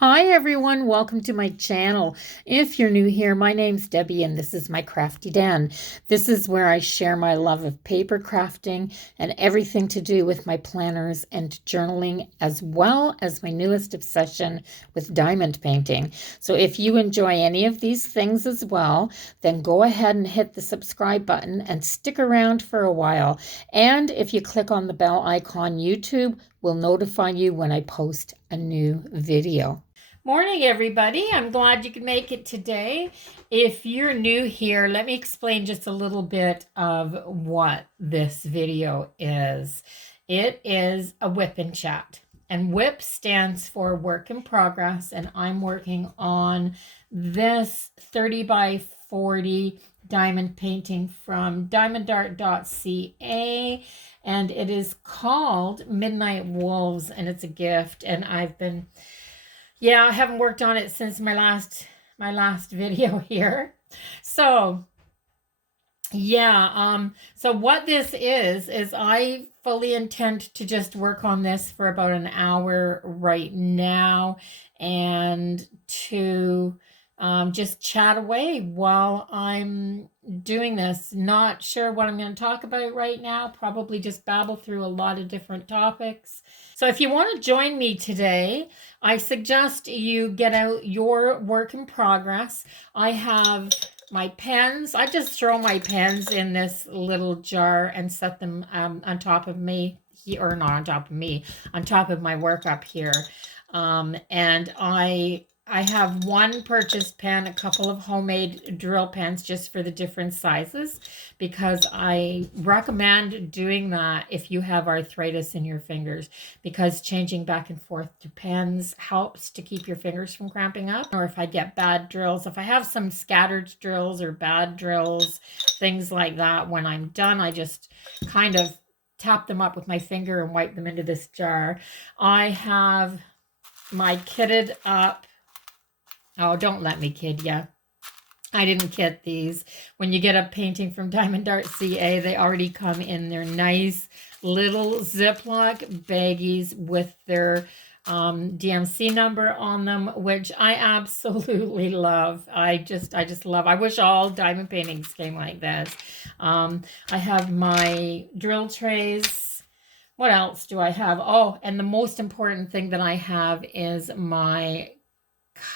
Hi everyone, welcome to my channel. If you're new here, my name's Debbie and this is my crafty den. This is where I share my love of paper crafting and everything to do with my planners and journaling, as well as my newest obsession with diamond painting. So if you enjoy any of these things as well, then go ahead and hit the subscribe button and stick around for a while. And if you click on the bell icon, YouTube will notify you when I post a new video. Morning, everybody. I'm glad you could make it today. If you're new here, let me explain just a little bit of what this video is. It is a WIP and chat, and WIP stands for work in progress, and I'm working on this 30 by 40 diamond painting from diamondart.ca, and it is called Midnight Wolves, and it's a gift, and I haven't worked on it since my last video here. So so what this is I fully intend to just work on this for about an hour right now, and to just chat away while I'm doing this. Not sure what I'm going to talk about right now. Probably just babble through a lot of different topics. So if you want to join me today, I suggest you get out your work in progress. I have my pens. I just throw my pens in this little jar and set them on top of me, or not on top of me, on top of my work up here. And I have one purchased pen, a couple of homemade drill pens just for the different sizes, because I recommend doing that if you have arthritis in your fingers, because changing back and forth to pens helps to keep your fingers from cramping up. Or if I get bad drills, if I have some scattered drills or bad drills, things like that, when I'm done, I just kind of tap them up with my finger and wipe them into this jar. I have my kitted up. Oh, don't let me kid ya. I didn't kit these. When you get a painting from diamondart.ca, they already come in their nice little Ziploc baggies with their DMC number on them, which I absolutely love. I just love. I wish all diamond paintings came like this. I have my drill trays. What else do I have? Oh, and the most important thing that I have is my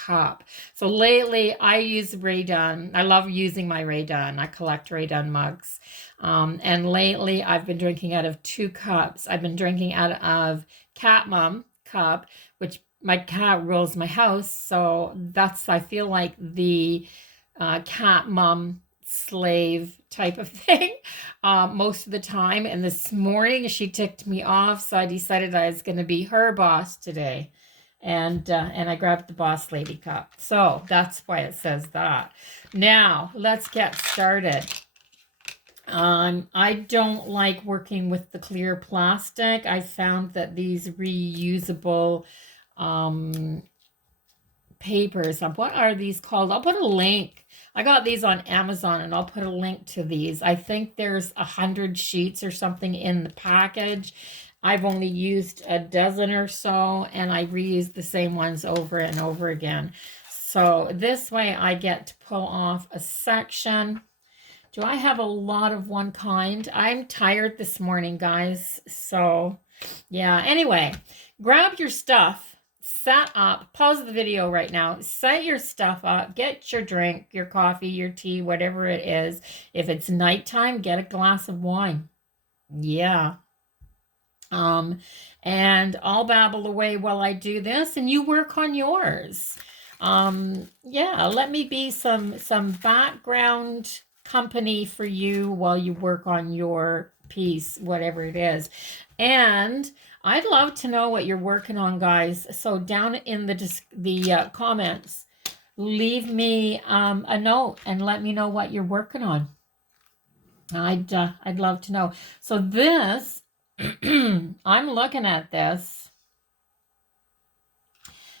cup. So lately I use Ray Dunn. I love using my Ray Dunn. I collect Ray Dunn mugs. And lately I've been drinking out of two cups. I've been drinking out of Cat Mom cup, which my cat rules my house. So that's, I feel like, the Cat Mom slave type of thing most of the time. And this morning she ticked me off, so I decided I was going to be her boss today. And I grabbed the Boss Lady cup. So that's why it says that. Now, let's get started. I don't like working with the clear plastic. I found that these reusable papers, what are these called? I'll put a link. I got these on Amazon, and I'll put a link to these. I think there's 100 sheets or something in the package. I've only used a dozen or so, and I reuse the same ones over and over again. So this way I get to pull off a section. Do I have a lot of one kind? I'm tired this morning, guys. So yeah, anyway, grab your stuff, set up, pause the video right now, set your stuff up, get your drink, your coffee, your tea, whatever it is. If it's nighttime, get a glass of wine. Yeah. And I'll babble away while I do this, and you work on yours. Let me be some background company for you while you work on your piece, whatever it is. And I'd love to know what you're working on, guys. So down in the comments, leave me a note and let me know what you're working on. I'd love to know. So this, I'm looking at this,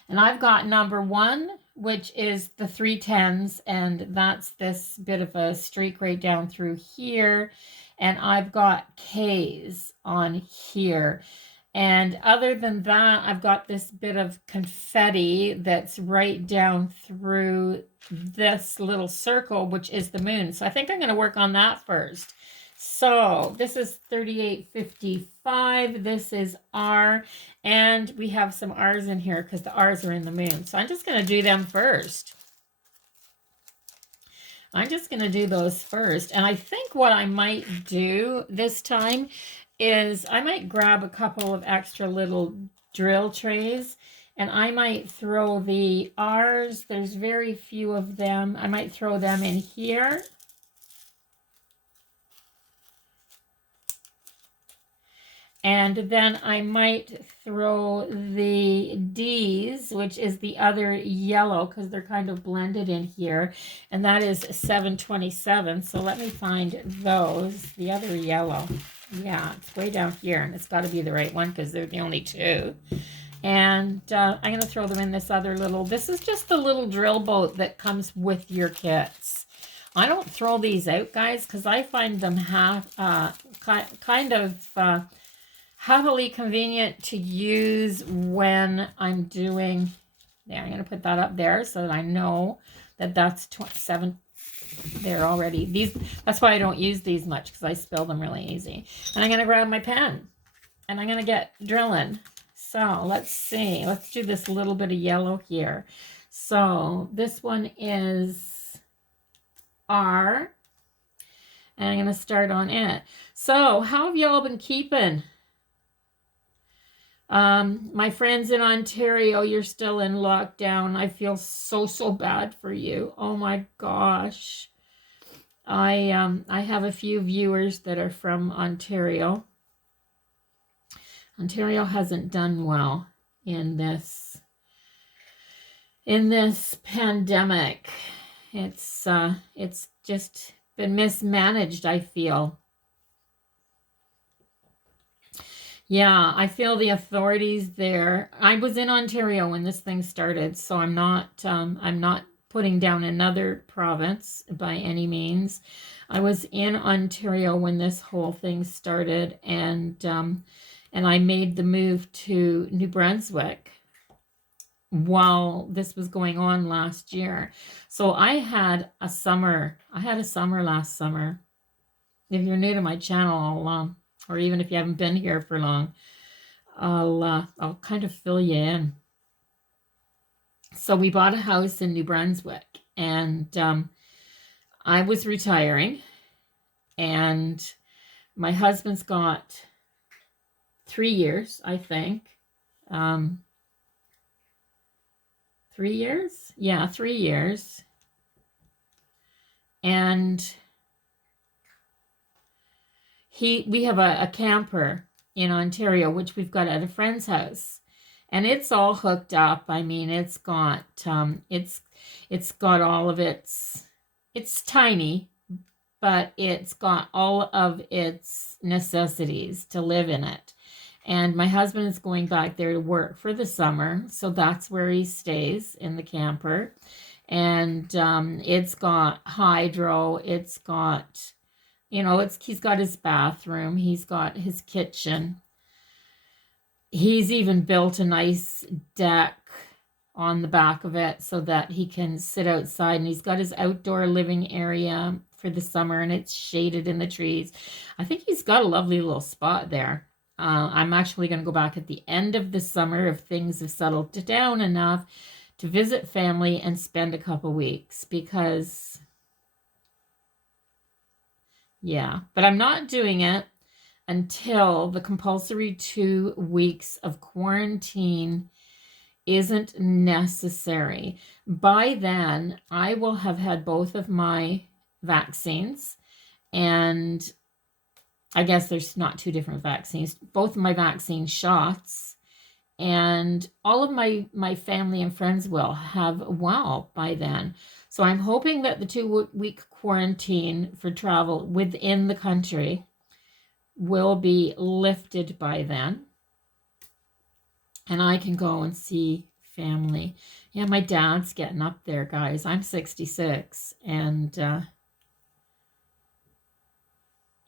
and I've got number 1, which is the 310s, and that's this bit of a streak right down through here, and I've got K's on here. And other than that, I've got this bit of confetti that's right down through this little circle, which is the moon. So I think I'm going to work on that first. So this is 3855. This is R. And we have some R's in here because the R's are in the moon. So I'm just going to do them first. I'm just going to do those first. And I think what I might do this time is I might grab a couple of extra little drill trays and I might throw the R's. There's very few of them. I might throw them in here. And then I might throw the D's, which is the other yellow, because they're kind of blended in here. And that is 727. So let me find those, the other yellow. Yeah, it's way down here, and it's got to be the right one because they're the only two. And I'm going to throw them in this other little, this is just the little drill boat that comes with your kits. I don't throw these out, guys, because I find them kind of heavily convenient to use when I'm doing, there, I'm going to put that up there so that I know that that's 27 there already. That's why I don't use these much, because I spill them really easy. And I'm going to grab my pen and I'm going to get drilling. So let's see, let's do this little bit of yellow here. So this one is R, and I'm going to start on it. So how have y'all been keeping? My friends in Ontario, you're still in lockdown. I feel so bad for you. Oh my gosh. I have a few viewers that are from Ontario. Ontario hasn't done well in this pandemic. It's just been mismanaged, I feel. Yeah, I feel the authorities there. I was in Ontario when this thing started, so I'm not putting down another province by any means. I was in Ontario when this whole thing started, and I made the move to New Brunswick while this was going on last year. So I had a summer last summer. If you're new to my channel, or even if you haven't been here for long, I'll kind of fill you in. So we bought a house in New Brunswick, and I was retiring, and my husband's got 3 years, I think. 3 years? Yeah, 3 years. And we have a camper in Ontario, which we've got at a friend's house, and it's all hooked up. I mean, it's got all of it's tiny, but it's got all of its necessities to live in it. And my husband is going back there to work for the summer, so that's where he stays, in the camper. And it's got hydro, it's got, he's got his bathroom, he's got his kitchen. He's even built a nice deck on the back of it so that he can sit outside, and he's got his outdoor living area for the summer, and it's shaded in the trees. I think he's got a lovely little spot there. I'm actually going to go back at the end of the summer if things have settled down enough to visit family and spend a couple weeks, because yeah, but I'm not doing it until the compulsory 2 weeks of quarantine isn't necessary. By then, I will have had both of my vaccines, and I guess there's not 2 different vaccines, both of my vaccine shots, and all of my family and friends will have well by then. So I'm hoping that the 2-week quarantine for travel within the country will be lifted by then, and I can go and see family. Yeah, my dad's getting up there, guys. I'm 66, and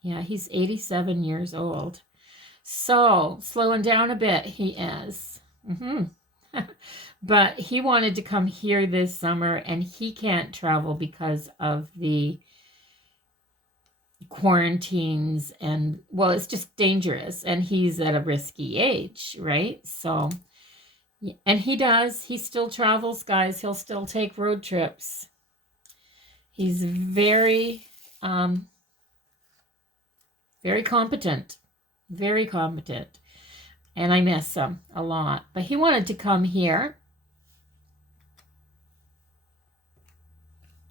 yeah, he's 87 years old. So slowing down a bit, he is. But he wanted to come here this summer, and he can't travel because of the quarantines, and well, it's just dangerous, and he's at a risky age, right? So, and he still travels, guys. He'll still take road trips. He's very very competent, and I miss him a lot. But he wanted to come here.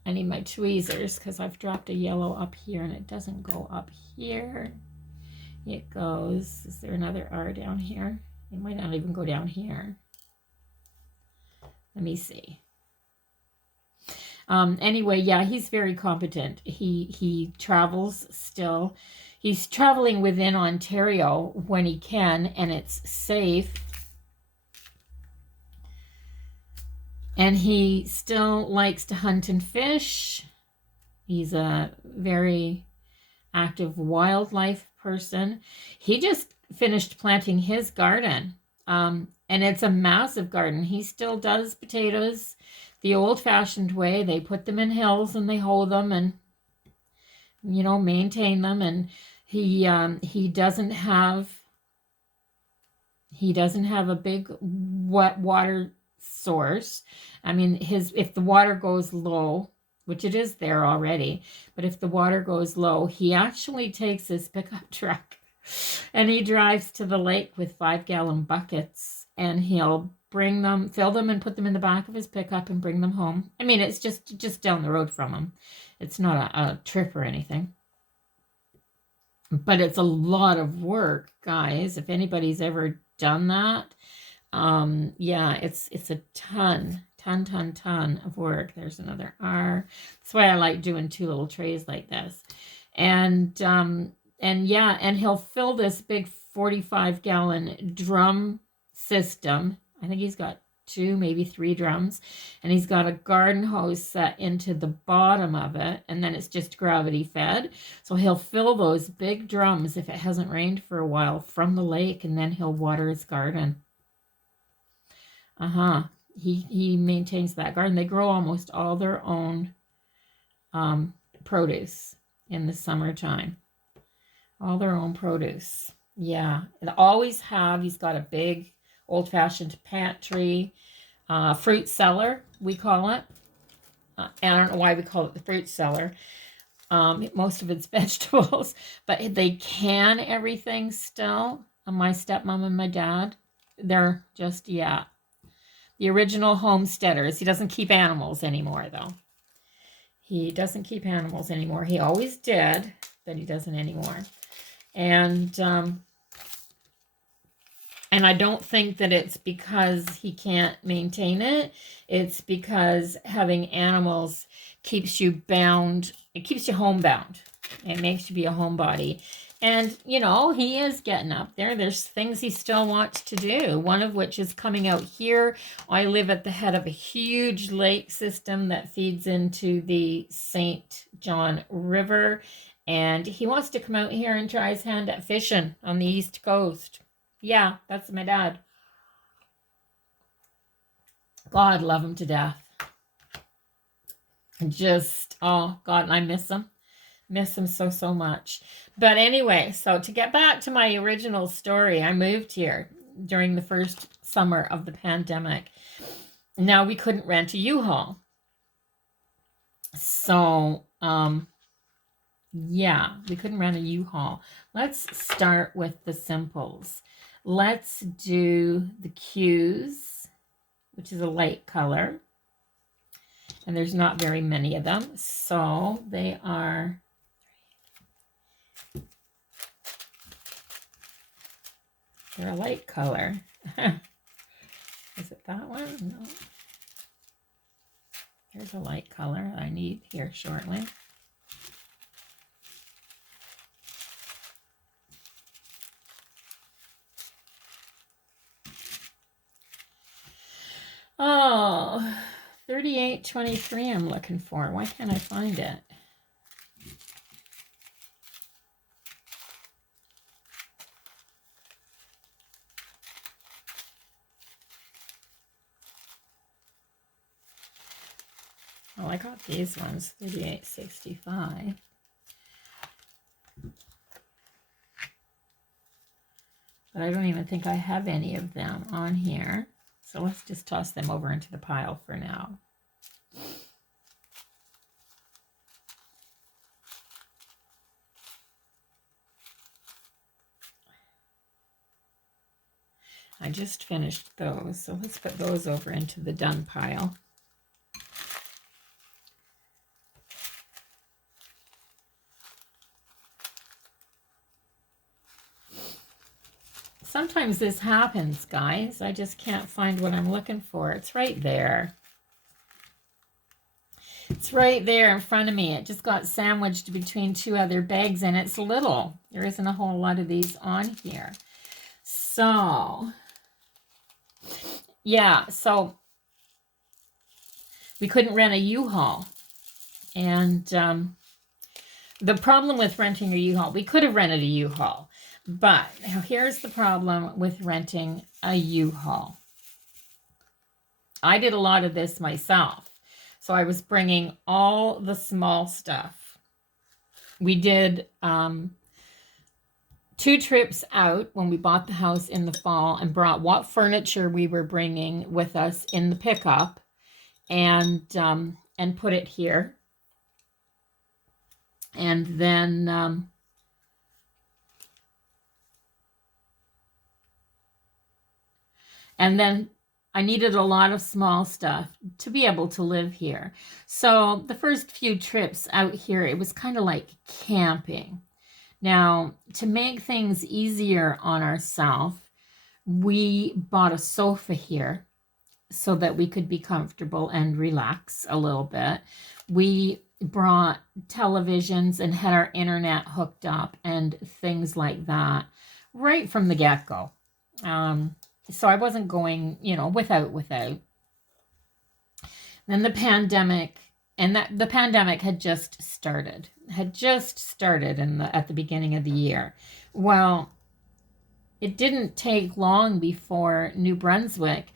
I need my tweezers because I've dropped a yellow up here and it doesn't go up here. It goes, is there another R down here? It might not even go down here. Let me see. Anyway, yeah, he's very competent. He travels still. He's traveling within Ontario when he can, and it's safe. And he still likes to hunt and fish. He's a very active wildlife person. He just finished planting his garden. And it's a massive garden. He still does potatoes the old-fashioned way. They put them in hills and they hoe them and, you know, maintain them. And he doesn't have a big wet water source. I mean, if the water goes low, which it is there already, but if the water goes low, he actually takes his pickup truck and he drives to the lake with 5-gallon buckets, and he'll bring them, fill them, and put them in the back of his pickup and bring them home. I mean, it's just down the road from him. It's not a trip or anything. But it's a lot of work, guys. If anybody's ever done that, yeah, it's a ton of work. There's another R. That's why I like doing 2 little trays like this. And yeah, and he'll fill this big 45-gallon drum system. I think he's got 2, maybe 3 drums, and he's got a garden hose set into the bottom of it, and then it's just gravity fed. So he'll fill those big drums if it hasn't rained for a while from the lake, and then he'll water his garden. He maintains that garden. They grow almost all their own produce in the summertime. All their own produce. Yeah, and always have. He's got a big old-fashioned pantry, fruit cellar, we call it. And I don't know why we call it the fruit cellar. Most of it's vegetables, but they can everything still. My stepmom and my dad, they're just, yeah, the original homesteaders. He doesn't keep animals anymore, though. He doesn't keep animals anymore. He always did, but he doesn't anymore. And I don't think that it's because he can't maintain it. It's because having animals keeps you bound. It keeps you homebound. It makes you be a homebody. And, you know, he is getting up there. There's things he still wants to do, one of which is coming out here. I live at the head of a huge lake system that feeds into the St. John River. And he wants to come out here and try his hand at fishing on the East Coast. Yeah, that's my dad. God, love him to death. Just, oh, God, and I miss him. Miss him so much. But anyway, so to get back to my original story, I moved here during the first summer of the pandemic. Now, we couldn't rent a U-Haul. So, yeah, we couldn't rent a U-Haul. Let's start with the simples. Let's do the Q's, which is a light color. And there's not very many of them. So they are, they're a light color. Is it that one? No. Here's a light color I need here shortly. Oh, 3823 I'm looking for. Why can't I find it? Well, I got these ones, $38.65. But I don't even think I have any of them on here. So let's just toss them over into the pile for now. I just finished those, so let's put those over into the done pile. Sometimes this happens, guys. I just can't find what I'm looking for. It's right there. It's right there in front of me. It just got sandwiched between two other bags, and it's little. There isn't a whole lot of these on here. So, yeah, so we couldn't rent a U-Haul. And the problem with renting a U-Haul, we could have rented a U-Haul. But here's the problem with renting a U-Haul. I did a lot of this myself. So I was bringing all the small stuff. We did 2 trips out when we bought the house in the fall and brought what furniture we were bringing with us in the pickup and put it here. And then I needed a lot of small stuff to be able to live here. So the first few trips out here, it was kind of like camping. Now, to make things easier on ourselves, we bought a sofa here so that we could be comfortable and relax a little bit. We brought televisions and had our internet hooked up and things like that right from the get-go. So I wasn't going, without. Then the pandemic, and the pandemic had just started at the beginning of the year. Well, it didn't take long before New Brunswick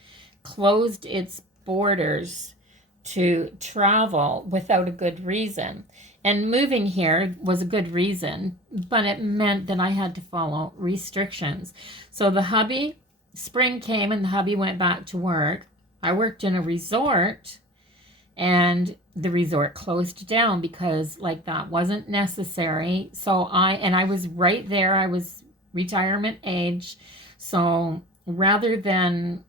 closed its borders to travel without a good reason. And moving here was a good reason, but it meant that I had to follow restrictions. So spring came and the hubby went back to work. I worked in a resort and the resort closed down because that wasn't necessary. So I was right there. I was retirement age. So rather than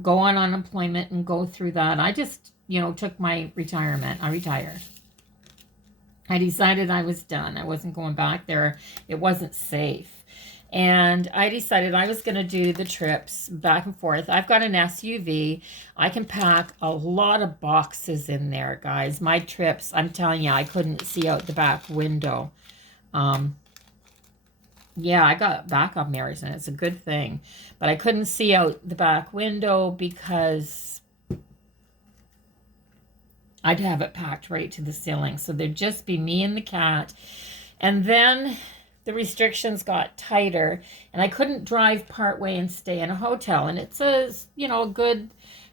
go on unemployment and go through that, I just, took my retirement. I retired. I decided I was done. I wasn't going back there. It wasn't safe. And I decided I was going to do the trips back and forth. I've got an SUV. I can pack a lot of boxes in there, guys. My trips, I'm telling you, I couldn't see out the back window. Yeah, I got backup mirrors, and it's a good thing. But I couldn't see out the back window because I'd have it packed right to the ceiling. So there'd just be me and the cat. And then the restrictions got tighter, and I couldn't drive partway and stay in a hotel. And it's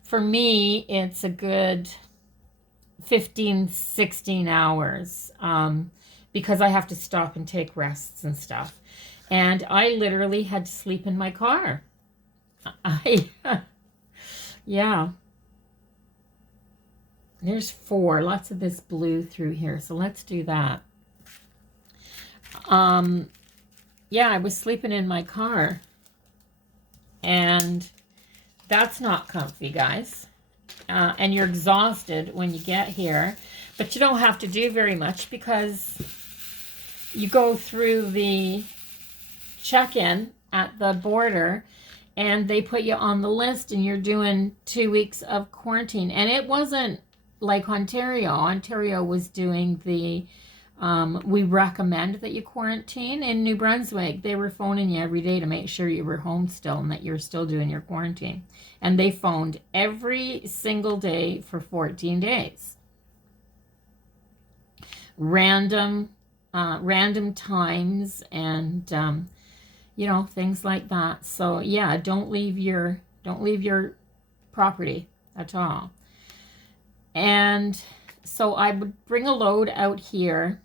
for me, it's a good 15, 16 hours because I have to stop and take rests and stuff. And I literally had to sleep in my car. Yeah. There's 4, lots of this blue through here. So let's do that. Yeah, I was sleeping in my car, and that's not comfy, guys. And you're exhausted when you get here, but you don't have to do very much because you go through the check-in at the border and they put you on the list and you're doing 2 weeks of quarantine. And it wasn't like Ontario. Ontario was doing we recommend that you quarantine. In New Brunswick, they were phoning you every day to make sure you were home still and that you're still doing your quarantine. And they phoned every single day for 14 days. Random times and, things like that. So yeah, don't leave your property at all. And So I would bring a load out here,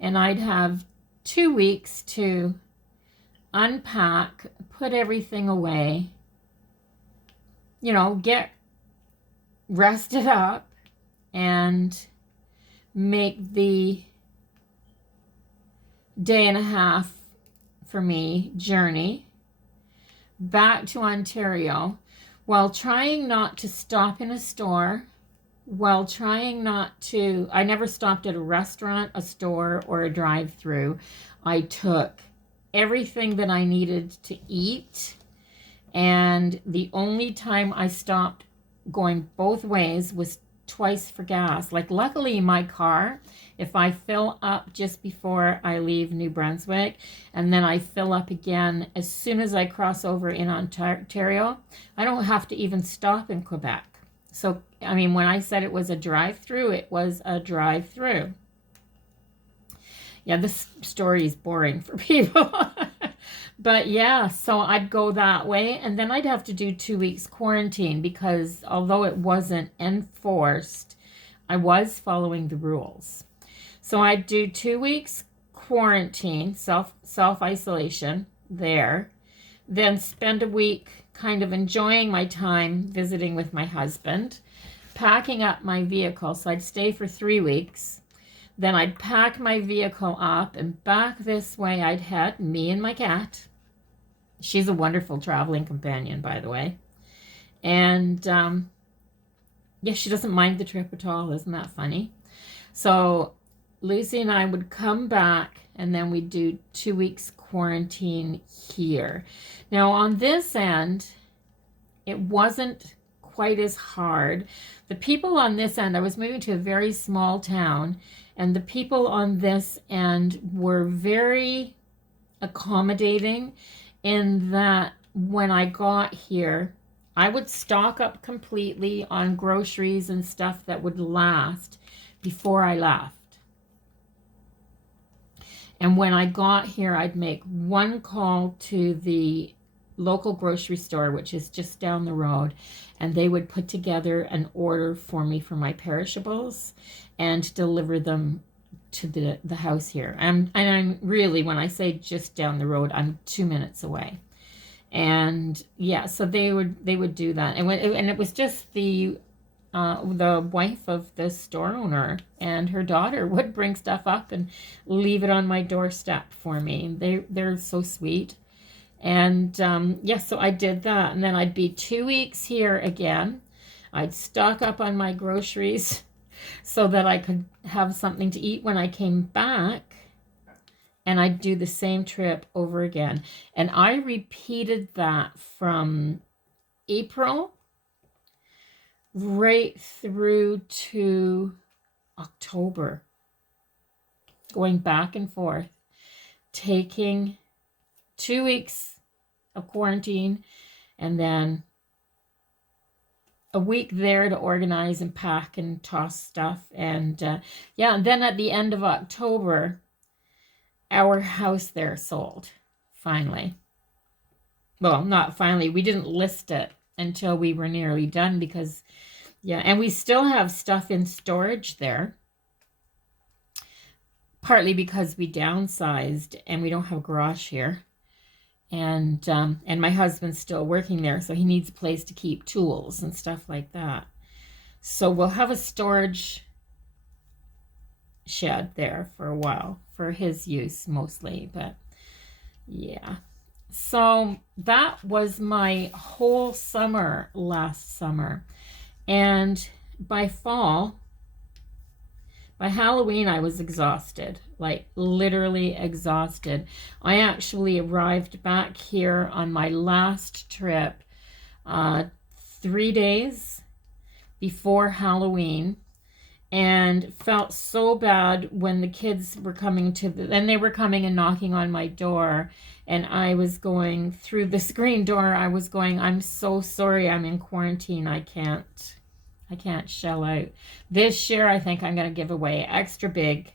and I'd have 2 weeks to unpack, put everything away, you know, get rested up, and make the day and a half for me journey back to Ontario, while trying not to stop in a store, while trying not to, I never stopped at a restaurant, a store, or a drive-through. I took everything that I needed to eat, and the only time I stopped going both ways was twice for gas. Like, luckily my car, if I fill up just before I leave New Brunswick, and then I fill up again as soon as I cross over in Ontario, I don't have to even stop in Quebec. So, I mean, when I said it was a drive-through, it was a drive-through. Yeah, this story is boring for people. But yeah, so I'd go that way, and then I'd have to do 2 weeks quarantine, because although it wasn't enforced, I was following the rules. So I'd do 2 weeks quarantine, self-isolation there, then spend a week kind of enjoying my time visiting with my husband, packing up my vehicle. So I'd stay for 3 weeks. Then I'd pack my vehicle up, and back this way I'd head, me and my cat. She's a wonderful traveling companion, by the way. And yeah, she doesn't mind the trip at all. Isn't that funny? So Lucy and I would come back, and then we'd do 2 weeks quarantine here. Now on this end, it wasn't quite as hard. The people on this end, I was moving to a very small town, and the people on this end were very accommodating, in that when I got here, I would stock up completely on groceries and stuff that would last before I left. And when I got here, I'd make one call to the local grocery store, which is just down the road, and they would put together an order for me for my perishables and deliver them to the house here. And I'm really, when I say just down the road, I'm 2 minutes away. And yeah, so they would do that. And it was just the wife of the store owner and her daughter would bring stuff up and leave it on my doorstep for me. They're so sweet. And yeah, so I did that, and then I'd be 2 weeks here again. I'd stock up on my groceries so that I could have something to eat when I came back, and I'd do the same trip over again. And I repeated that from April right through to October, going back and forth, taking 2 weeks of quarantine, and then a week there to organize and pack and toss stuff. And yeah, and then at the end of October, our house there sold, finally. Well, not finally, we didn't list it until we were nearly done, because yeah, and we still have stuff in storage there, partly because we downsized and we don't have a garage here. And my husband's still working there, so he needs a place to keep tools and stuff like that. So we'll have a storage shed there for a while, for his use mostly. But yeah, so that was my whole summer last summer. And by fall, by Halloween, I was exhausted, like literally exhausted. I actually arrived back here on my last trip 3 days before Halloween, and felt so bad when the kids were coming and they were coming and knocking on my door, and I was going through the screen door. I was going, I'm so sorry, I'm in quarantine. I can't shell out. This year, I think I'm going to give away extra big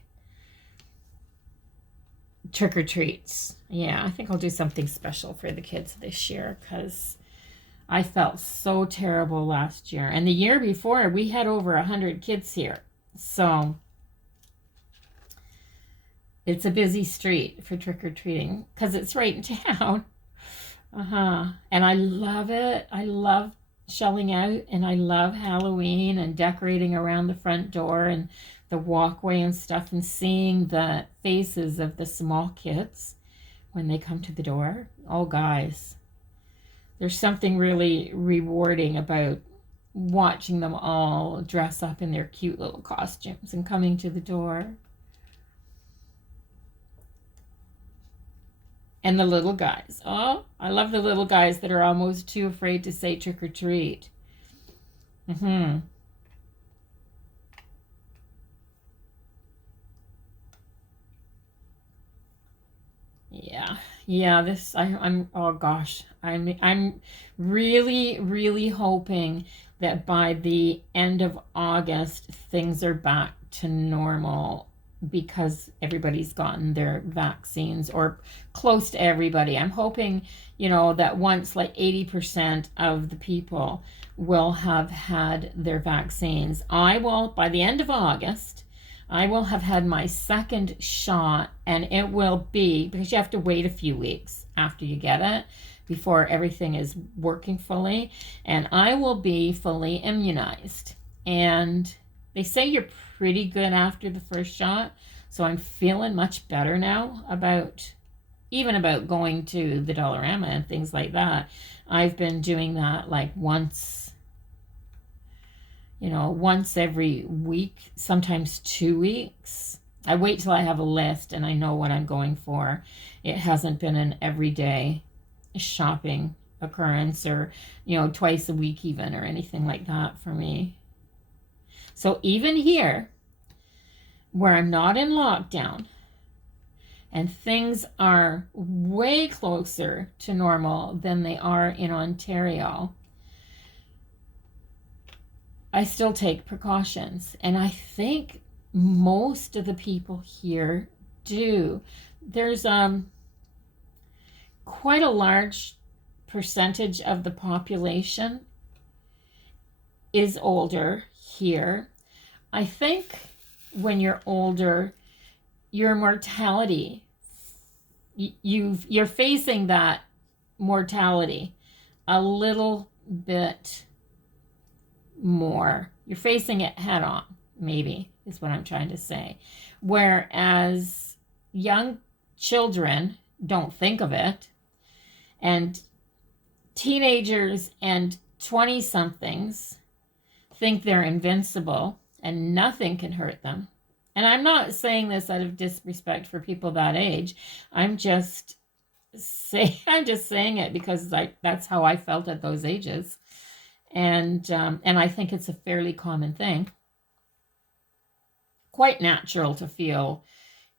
trick-or-treats. Yeah, I think I'll do something special for the kids this year, because I felt so terrible last year. And the year before, we had over 100 kids here. So it's a busy street for trick-or-treating because it's right in town. And I love it. I love shelling out, and I love Halloween and decorating around the front door and the walkway and stuff, and seeing the faces of the small kids when they come to the door. Oh, guys, there's something really rewarding about watching them all dress up in their cute little costumes and coming to the door. And the little guys. Oh, I love the little guys that are almost too afraid to say trick or treat. Yeah, I'm oh gosh, I'm really hoping that by the end of August things are back to normal, because everybody's gotten their vaccines, or close to everybody. I'm hoping, that once like 80% of the people will have had their vaccines, I will, by the end of August, I will have had my second shot, and it will be, because you have to wait a few weeks after you get it before everything is working fully, and I will be fully immunized. And they say you're pretty good after the first shot, so I'm feeling much better now about going to the Dollarama and things like that. I've been doing that like once every week, sometimes 2 weeks. I wait till I have a list and I know what I'm going for. It hasn't been an everyday shopping occurrence, or, twice a week even, or anything like that for me. So even here, where I'm not in lockdown and things are way closer to normal than they are in Ontario, I still take precautions, and I think most of the people here do. There's quite a large percentage of the population is older here. I think when you're older, your mortality, you're facing that mortality a little bit more. You're facing it head on, maybe, is what I'm trying to say. Whereas young children don't think of it, and teenagers and 20-somethings think they're invincible and nothing can hurt them. And I'm not saying this out of disrespect for people that age. I'm just saying it because that's how I felt at those ages. And I think it's a fairly common thing. Quite natural to feel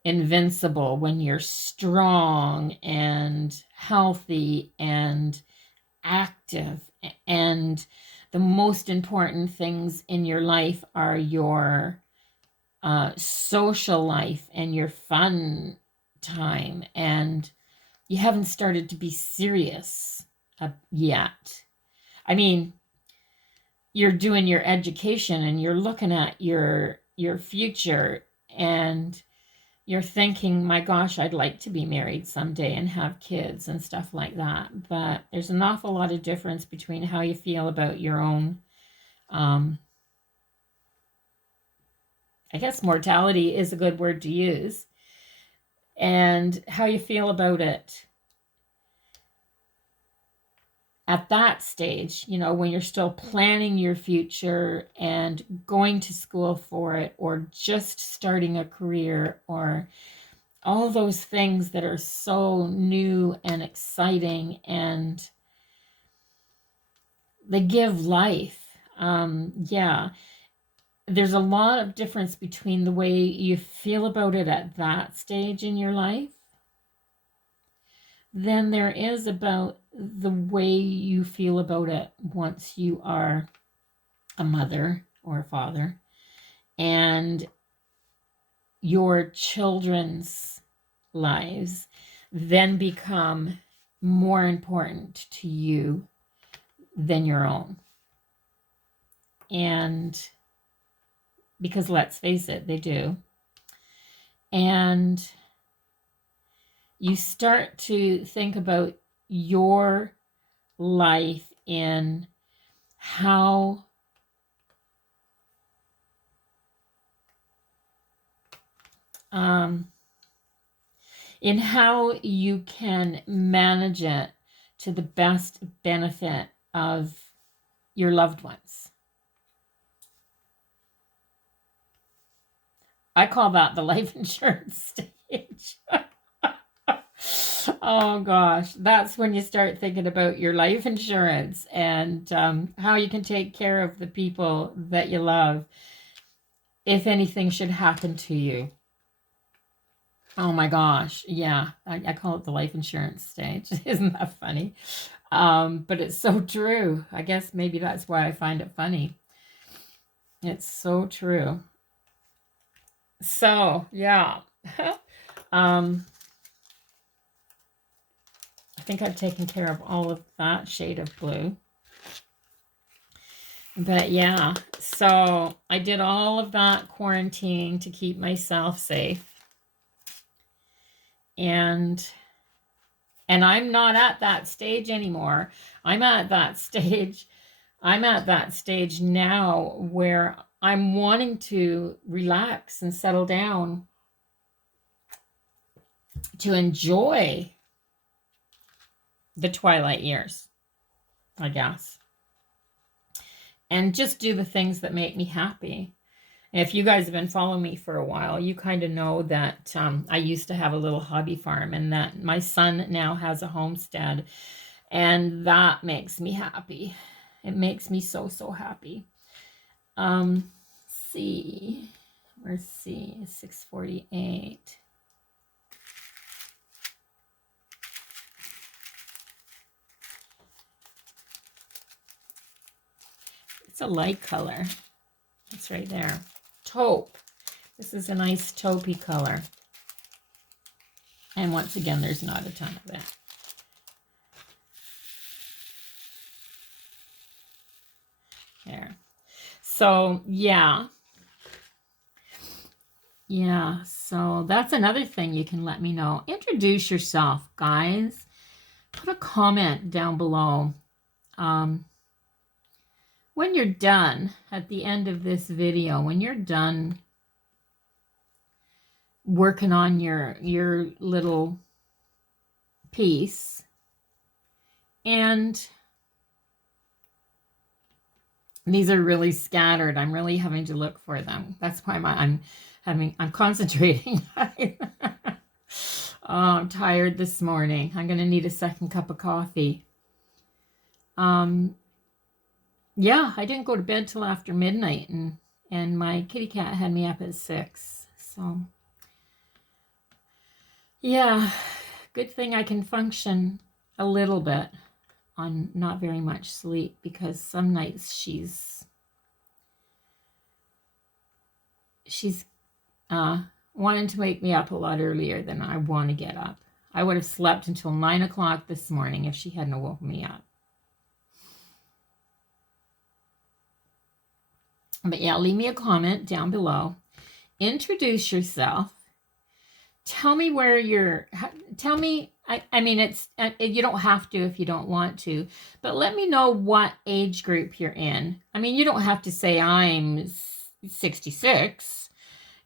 invincible when you're strong and healthy and active, and the most important things in your life are your social life and your fun time, and you haven't started to be serious yet. I mean, you're doing your education and you're looking at your future, and you're thinking, my gosh, I'd like to be married someday and have kids and stuff like that. But there's an awful lot of difference between how you feel about your own, I guess mortality is a good word to use, and how you feel about it at that stage, when you're still planning your future and going to school for it, or just starting a career, or all those things that are so new and exciting, and they give life. There's a lot of difference between the way you feel about it at that stage in your life than there is about the way you feel about it once you are a mother or a father, and your children's lives then become more important to you than your own. And because let's face it, they do. And you start to think about your life in how you can manage it to the best benefit of your loved ones. I call that the life insurance stage. Oh gosh, that's when you start thinking about your life insurance and how you can take care of the people that you love if anything should happen to you. Oh my gosh, yeah, I call it the life insurance stage. Isn't that funny? But it's so true. I guess maybe that's why I find it funny. It's so true. So, yeah. I think I've taken care of all of that shade of blue. But yeah, so I did all of that quarantining to keep myself safe. And I'm not at that stage anymore. I'm at that stage now where I'm wanting to relax and settle down to enjoy the twilight years, I guess. And just do the things that make me happy. If you guys have been following me for a while, you kind of know that I used to have a little hobby farm and that my son now has a homestead. And that makes me happy. It makes me so, so happy. Let's see. Let's see. 648. It's a light color. It's right there. Taupe. This is a nice taupey color. And once again, there's not a ton of it. There. So, yeah. Yeah, so that's another thing you can let me know. Introduce yourself, guys. Put a comment down below. When you're done at the end of this video, when you're done working on your little piece, and these are really scattered. I'm really having to look for them. That's why I'm concentrating. Oh, I'm tired this morning. I'm going to need a second cup of coffee. Yeah, I didn't go to bed till after midnight, and my kitty cat had me up at 6. So, yeah, good thing I can function a little bit on not very much sleep, because some nights she's wanting to wake me up a lot earlier than I want to get up. I would have slept until 9 o'clock this morning if she hadn't woken me up. But yeah, leave me a comment down below. Introduce yourself. Tell me where you're, tell me, I mean, you don't have to if you don't want to, but let me know what age group you're in. I mean, you don't have to say I'm 66.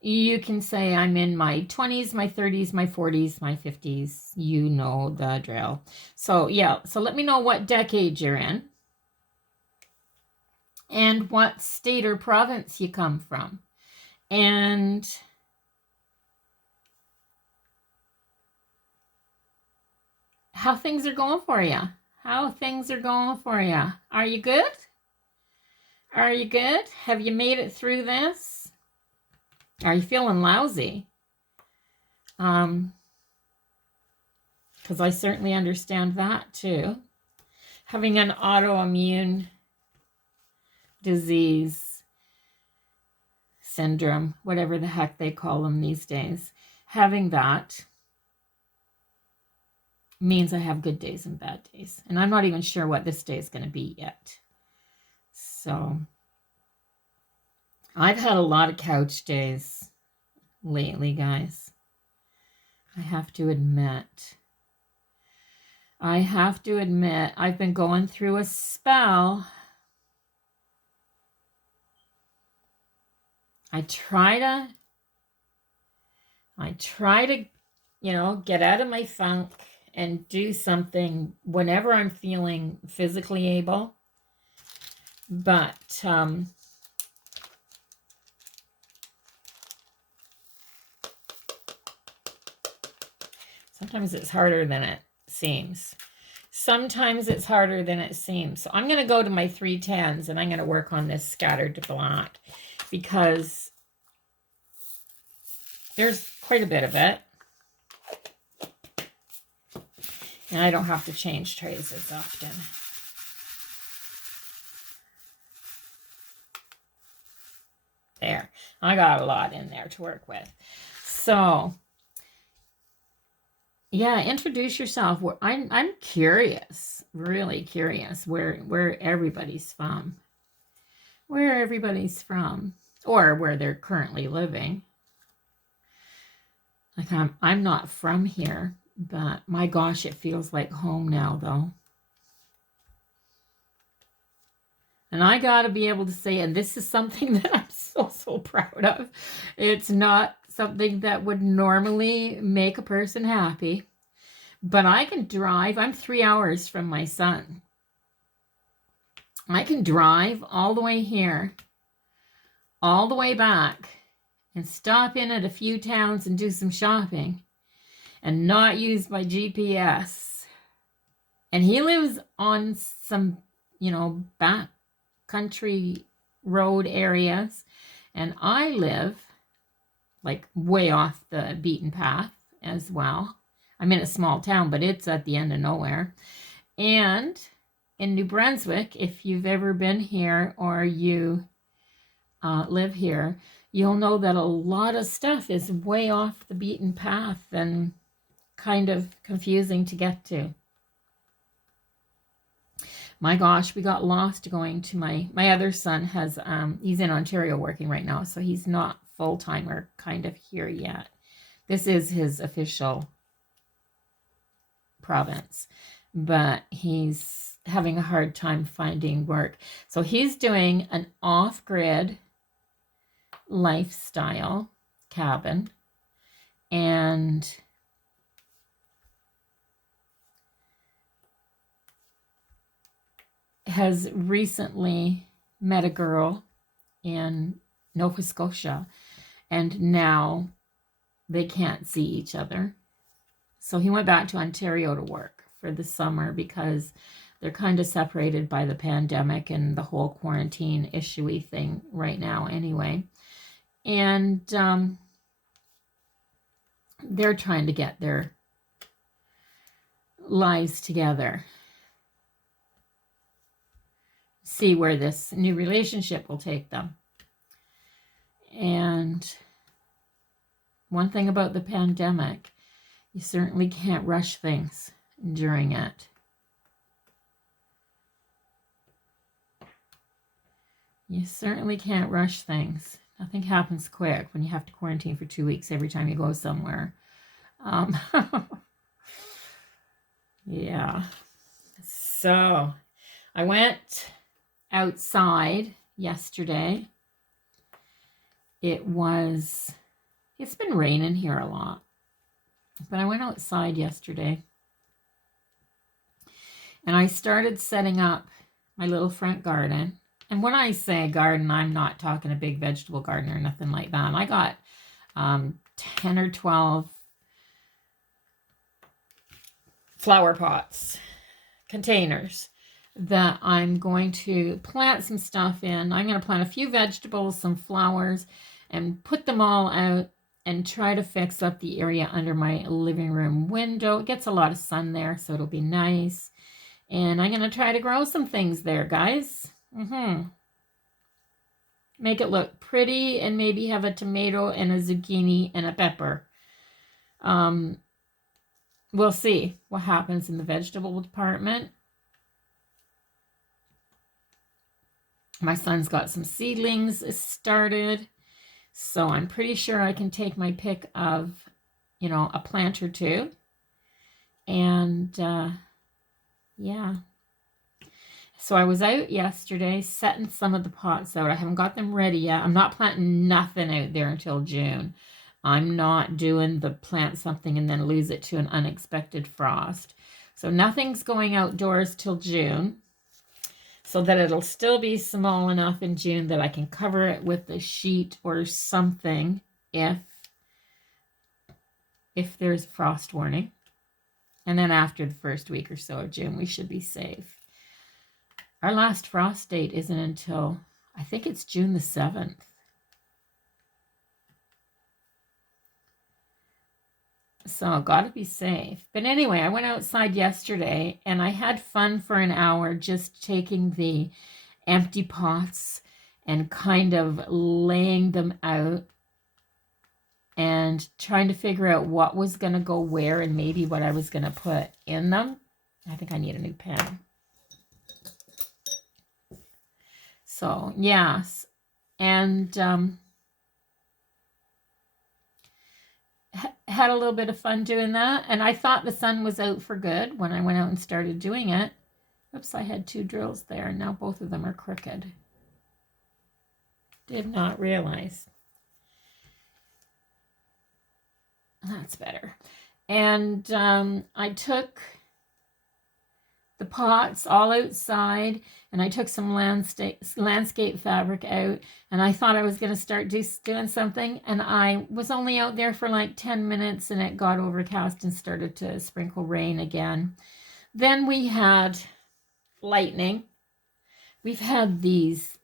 You can say I'm in my 20s, my 30s, my 40s, my 50s. You know the drill. So yeah, so let me know what decade you're in and what state or province you come from. And how things are going for you. How things are going for you. Are you good? Are you good? Have you made it through this? Are you feeling lousy? Because I certainly understand that too. Having an autoimmune disease syndrome, whatever the heck they call them these days, having that means I have good days and bad days. And I'm not even sure what this day is going to be yet. So, I've had a lot of couch days lately, guys. I have to admit. I've been going through a spell. I try to, get out of my funk and do something whenever I'm feeling physically able. But sometimes it's harder than it seems. So I'm going to go to my 310s and I'm going to work on this scattered black because there's quite a bit of it. And I don't have to change trays as often. There. I got a lot in there to work with. So, yeah, introduce yourself. I'm curious, really curious where everybody's from. Where everybody's from. Or where they're currently living. Like I'm not from here, but my gosh, it feels like home now though. And I got to be able to say, and this is something that I'm so proud of. It's not something that would normally make a person happy, but I can drive. I'm 3 hours from my son. I can drive all the way here, all the way back, and stop in at a few towns and do some shopping and not use my GPS. And he lives on some, back country road areas, and I live like way off the beaten path as well. I'm in a small town, but it's at the end of nowhere. And in New Brunswick, if you've ever been here or you live here, you'll know that a lot of stuff is way off the beaten path and kind of confusing to get to. My gosh, we got lost going to my other son has, he's in Ontario working right now, so he's not full-time or kind of here yet. This is his official province, but he's having a hard time finding work. So he's doing an off-grid lifestyle cabin, and has recently met a girl in Nova Scotia, and now they can't see each other. So he went back to Ontario to work for the summer because they're kind of separated by the pandemic and the whole quarantine issue-y thing right now anyway. And they're trying to get their lives together. See where this new relationship will take them. And one thing about the pandemic, you certainly can't rush things during it. You certainly can't rush things. Nothing happens quick when you have to quarantine for 2 weeks every time you go somewhere. Yeah. So I went outside yesterday. It's been raining here a lot, but I went outside yesterday and I started setting up my little front garden. And when I say garden, I'm not talking a big vegetable garden or nothing like that. I got 10 or 12 flower pots, containers that I'm going to plant some stuff in. I'm going to plant a few vegetables, some flowers, and put them all out and try to fix up the area under my living room window. It gets a lot of sun there, so it'll be nice. And I'm going to try to grow some things there, guys. Make it look pretty and maybe have a tomato and a zucchini and a pepper. We'll see what happens in the vegetable department. My son's got some seedlings started, so I'm pretty sure I can take my pick of, you know, a plant or two. And yeah. So I was out yesterday setting some of the pots out. I haven't got them ready yet. I'm not planting nothing out there until June. I'm not doing the plant something and then lose it to an unexpected frost. So nothing's going outdoors till June, so that it'll still be small enough in June that I can cover it with a sheet or something if there's frost warning. And then after the first week or so of June, we should be safe. Our last frost date isn't until, I think it's June the 7th. So I've got to be safe. But anyway, I went outside yesterday and I had fun for an hour just taking the empty pots and kind of laying them out and trying to figure out what was going to go where and maybe what I was going to put in them. I think I need a new pen. So, yes. And had a little bit of fun doing that. And I thought the sun was out for good when I went out and started doing it. Oops, I had 2 drills there. And now both of them are crooked. Did not realize. That's better. And I took the pots all outside, and I took some landscape fabric out, and I thought I was going to start doing something, and I was only out there for like 10 minutes, and it got overcast and started to sprinkle rain again. Then we had lightning. We've had these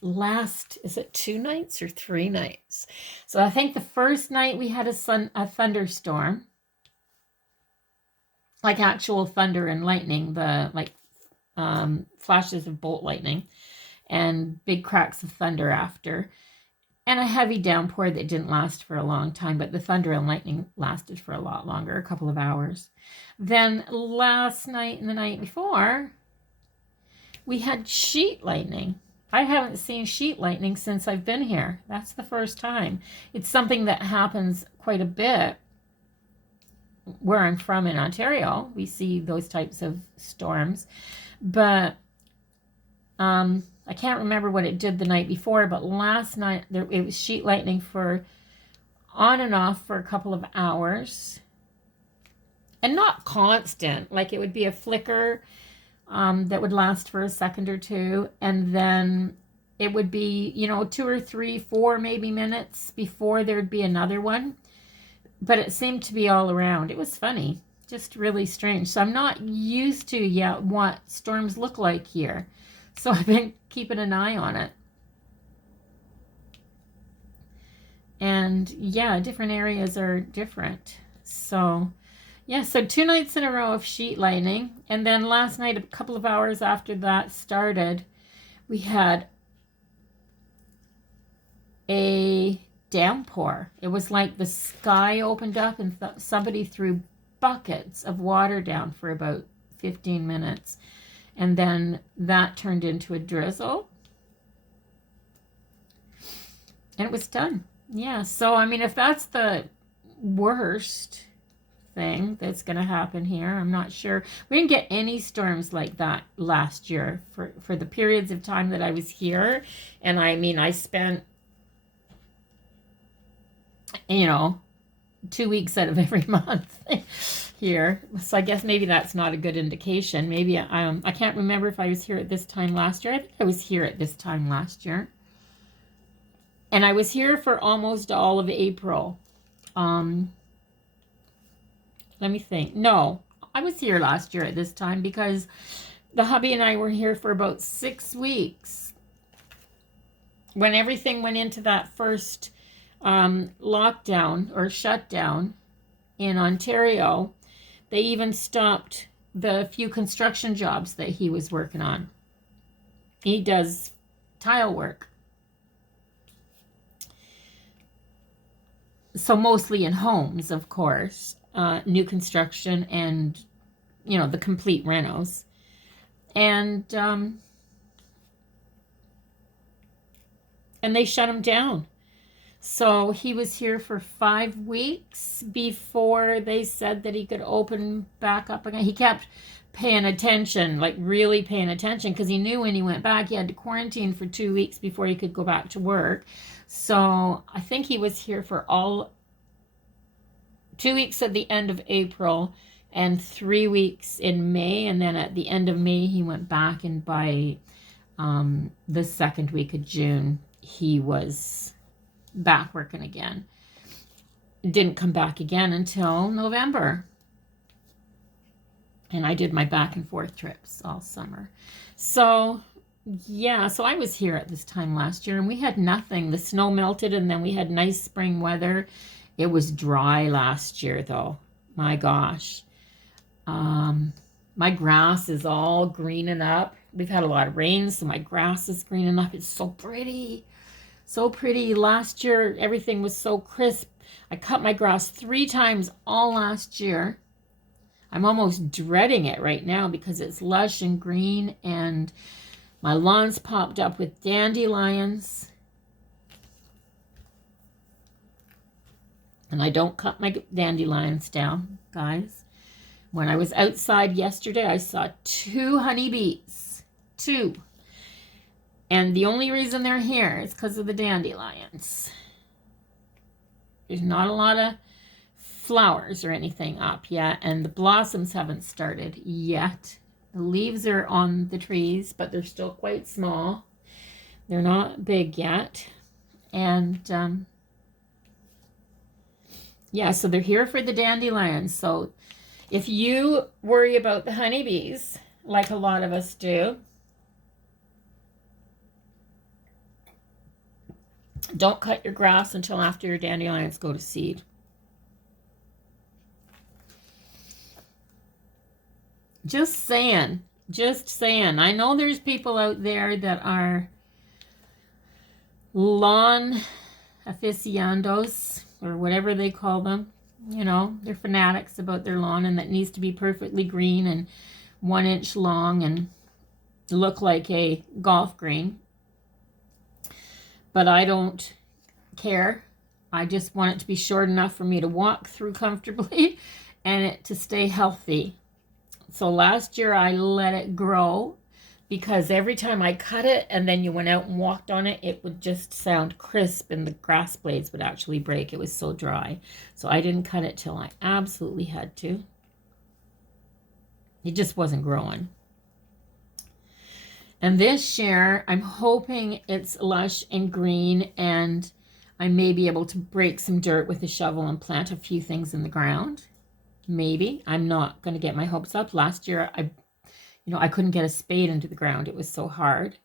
last, is it 2 nights or 3 nights? So I think the first night we had a thunderstorm, like actual thunder and lightning, flashes of bolt lightning and big cracks of thunder after, and a heavy downpour that didn't last for a long time, but the thunder and lightning lasted for a lot longer, a couple of hours. Then last night and the night before, we had sheet lightning. I haven't seen sheet lightning since I've been here. That's the first time. It's something that happens quite a bit where I'm from in Ontario. We see those types of storms. But I can't remember what it did the night before, but last night it was sheet lightning for on and off for a couple of hours. And not constant. Like it would be a flicker that would last for a second or two, and then it would be, 2 or 3, 4 maybe minutes before there'd be another one. But it seemed to be all around. It was funny, just really strange. So I'm not used to yet what storms look like here, so I've been keeping an eye on it. And yeah, different areas are different. So yeah, so 2 nights in a row of sheet lightning. And then last night, a couple of hours after that started, we had a downpour. It was like the sky opened up and somebody threw buckets of water down for about 15 minutes. And then that turned into a drizzle. And it was done. Yeah, so I mean, if that's the worst thing that's going to happen here, I'm not sure. We didn't get any storms like that last year for the periods of time that I was here. And I mean, I spent 2 weeks out of every month here, so I guess maybe that's not a good indication. Maybe I can't remember if I was here at this time last year. I think I was here at this time last year, and I was here for almost all of April. Let me think. No, I was here last year at this time because the hubby and I were here for about 6 weeks. When everything went into that first lockdown or shutdown in Ontario, they even stopped the few construction jobs that he was working on. He does tile work. So mostly in homes, of course. New construction and, the complete renos. And and they shut him down. So he was here for 5 weeks before they said that he could open back up again. He kept paying attention, like really paying attention, because he knew when he went back, he had to quarantine for 2 weeks before he could go back to work. So I think he was here for all 2 weeks at the end of April and 3 weeks in May. And then at the end of May, he went back, and by the second week of June, he was back working again. Didn't come back again until November. And I did my back and forth trips all summer. So yeah, so I was here at this time last year, and we had nothing. The snow melted, and then we had nice spring weather. It was dry last year though. My gosh. My grass is all greening up. We've had a lot of rain, so my grass is greening up. It's so pretty. So pretty. Last year, everything was so crisp. I cut my grass 3 times all last year. I'm almost dreading it right now because it's lush and green, and my lawn's popped up with dandelions. And I don't cut my dandelions down, guys. When I was outside yesterday, I saw 2 honeybees. 2. And the only reason they're here is because of the dandelions. There's not a lot of flowers or anything up yet, and the blossoms haven't started yet. The leaves are on the trees, but they're still quite small. They're not big yet. And yeah, so they're here for the dandelions. So if you worry about the honeybees, like a lot of us do, don't cut your grass until after your dandelions go to seed. Just saying. Just saying. I know there's people out there that are lawn aficionados, or whatever they call them. You know, they're fanatics about their lawn, and that needs to be perfectly green and 1 inch long and look like a golf green. But I don't care. I just want it to be short enough for me to walk through comfortably and it to stay healthy. So last year I let it grow, because every time I cut it and then you went out and walked on it, it would just sound crisp and the grass blades would actually break. It was so dry. So I didn't cut it till I absolutely had to. It just wasn't growing. And this year, I'm hoping it's lush and green, and I may be able to break some dirt with a shovel and plant a few things in the ground. Maybe. I'm not going to get my hopes up. Last year, I couldn't get a spade into the ground. It was so hard.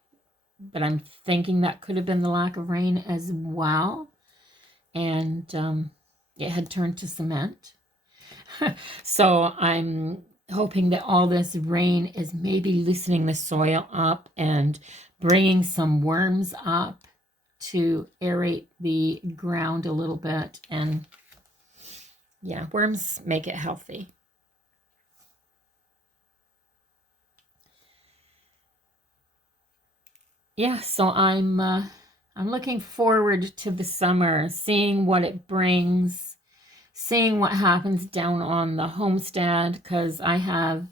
But I'm thinking that could have been the lack of rain as well. And it had turned to cement. So I'm hoping that all this rain is maybe loosening the soil up and bringing some worms up to aerate the ground a little bit. And yeah, worms make it healthy. Yeah, so I'm looking forward to the summer, seeing what it brings, seeing what happens down on the homestead, because I have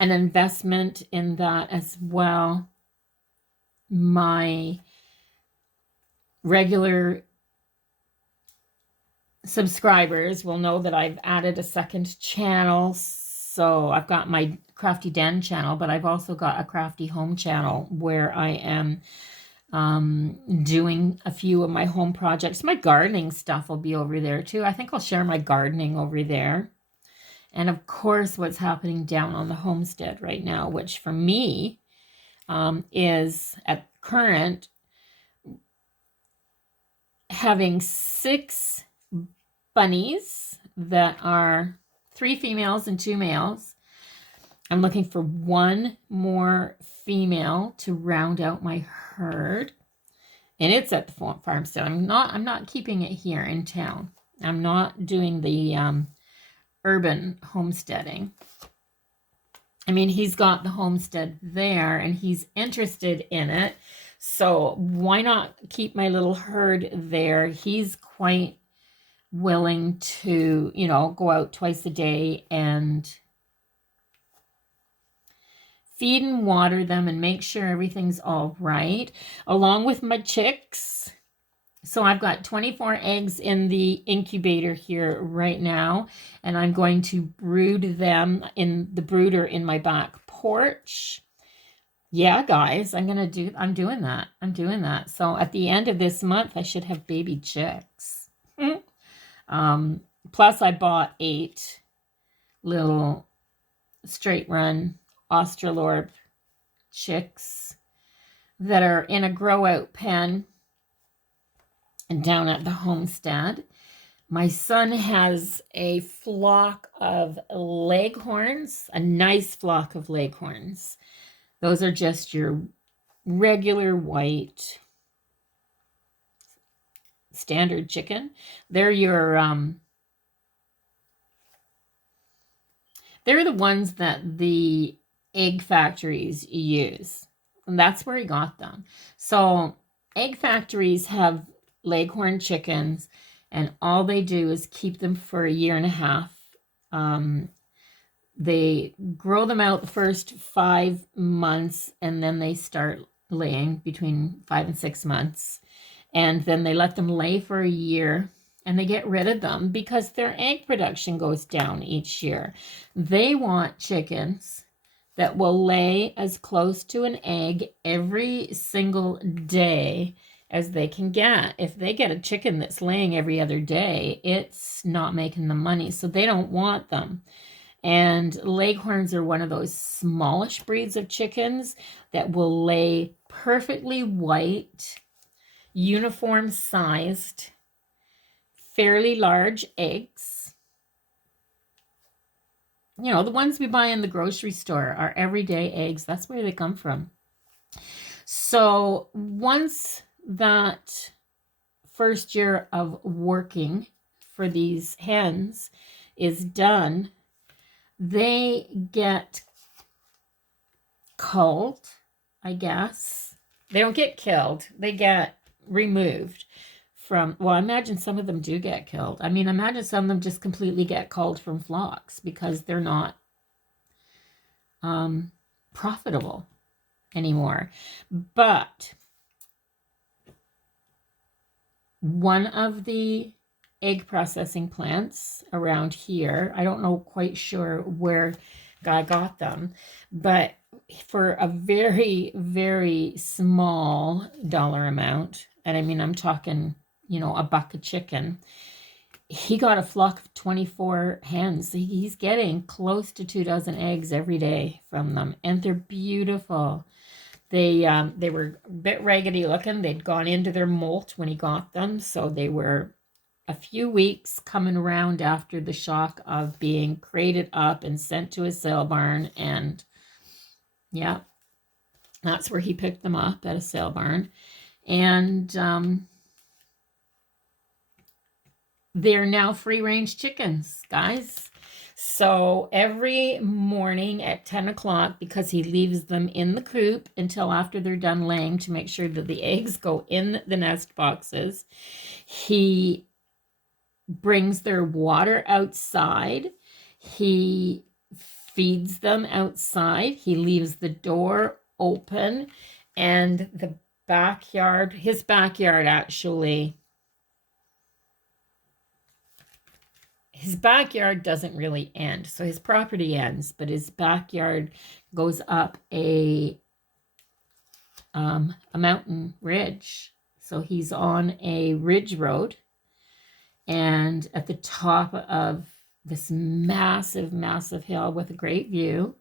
an investment in that as well. My regular subscribers will know that I've added a second channel. So I've got my Crafty Den channel, but I've also got a Crafty Home channel where I am doing a few of my home projects. My gardening stuff will be over there too. I think I'll share my gardening over there. And of course, what's happening down on the homestead right now, which for me is at current having 6 bunnies that are 3 females and 2 males. I'm looking for 1 more female to round out my herd, and it's at the farmstead. I'm not keeping it here in town. I'm not doing the urban homesteading. I mean, he's got the homestead there and he's interested in it. So why not keep my little herd there? He's quite willing to, you know, go out twice a day and feed and water them and make sure everything's all right, along with my chicks. So I've got 24 eggs in the incubator here right now, and I'm going to brood them in the brooder in my back porch. Yeah, guys, I'm doing that. I'm doing that. So at the end of this month, I should have baby chicks. Plus I bought 8 little straight run Australorp chicks that are in a grow out pen down at the homestead. My son has a flock of leghorns, a nice flock of leghorns. Those are just your regular white standard chicken. They're they're the ones that the egg factories use. And that's where he got them. So egg factories have leghorn chickens, and all they do is keep them for a year and a half. They grow them out the first 5 months, and then they start laying between 5 and 6 months. And then they let them lay for a year, and they get rid of them because their egg production goes down each year. They want chickens that will lay as close to an egg every single day as they can get. If they get a chicken that's laying every other day, it's not making them money, so they don't want them. And leghorns are one of those smallish breeds of chickens that will lay perfectly white, uniform sized, fairly large eggs. You know, the ones we buy in the grocery store are everyday eggs. That's where they come from. So once that first year of working for these hens is done, they get culled, I guess. They don't get killed. They get removed from, well, I imagine some of them do get killed. I mean, imagine some of them just completely get culled from flocks because they're not profitable anymore. But one of the egg processing plants around here, I don't know quite sure where I got them, but for a very, very small dollar amount, and I mean, I'm talking, you know, $1 a chicken, he got a flock of 24 hens. He's getting close to 2 dozen eggs every day from them, and they're beautiful. They were a bit raggedy looking. They'd gone into their molt when he got them, so they were a few weeks coming around after the shock of being crated up and sent to a sale barn. And yeah, that's where he picked them up, at a sale barn. And they're now free-range chickens, guys. So every morning at 10 o'clock, because he leaves them in the coop until after they're done laying to make sure that the eggs go in the nest boxes, he brings their water outside. He feeds them outside. He leaves the door open, and the backyard, his backyard actually, his backyard doesn't really end. So his property ends, but his backyard goes up a mountain ridge. So he's on a ridge road, and at the top of this massive, massive hill with a great view.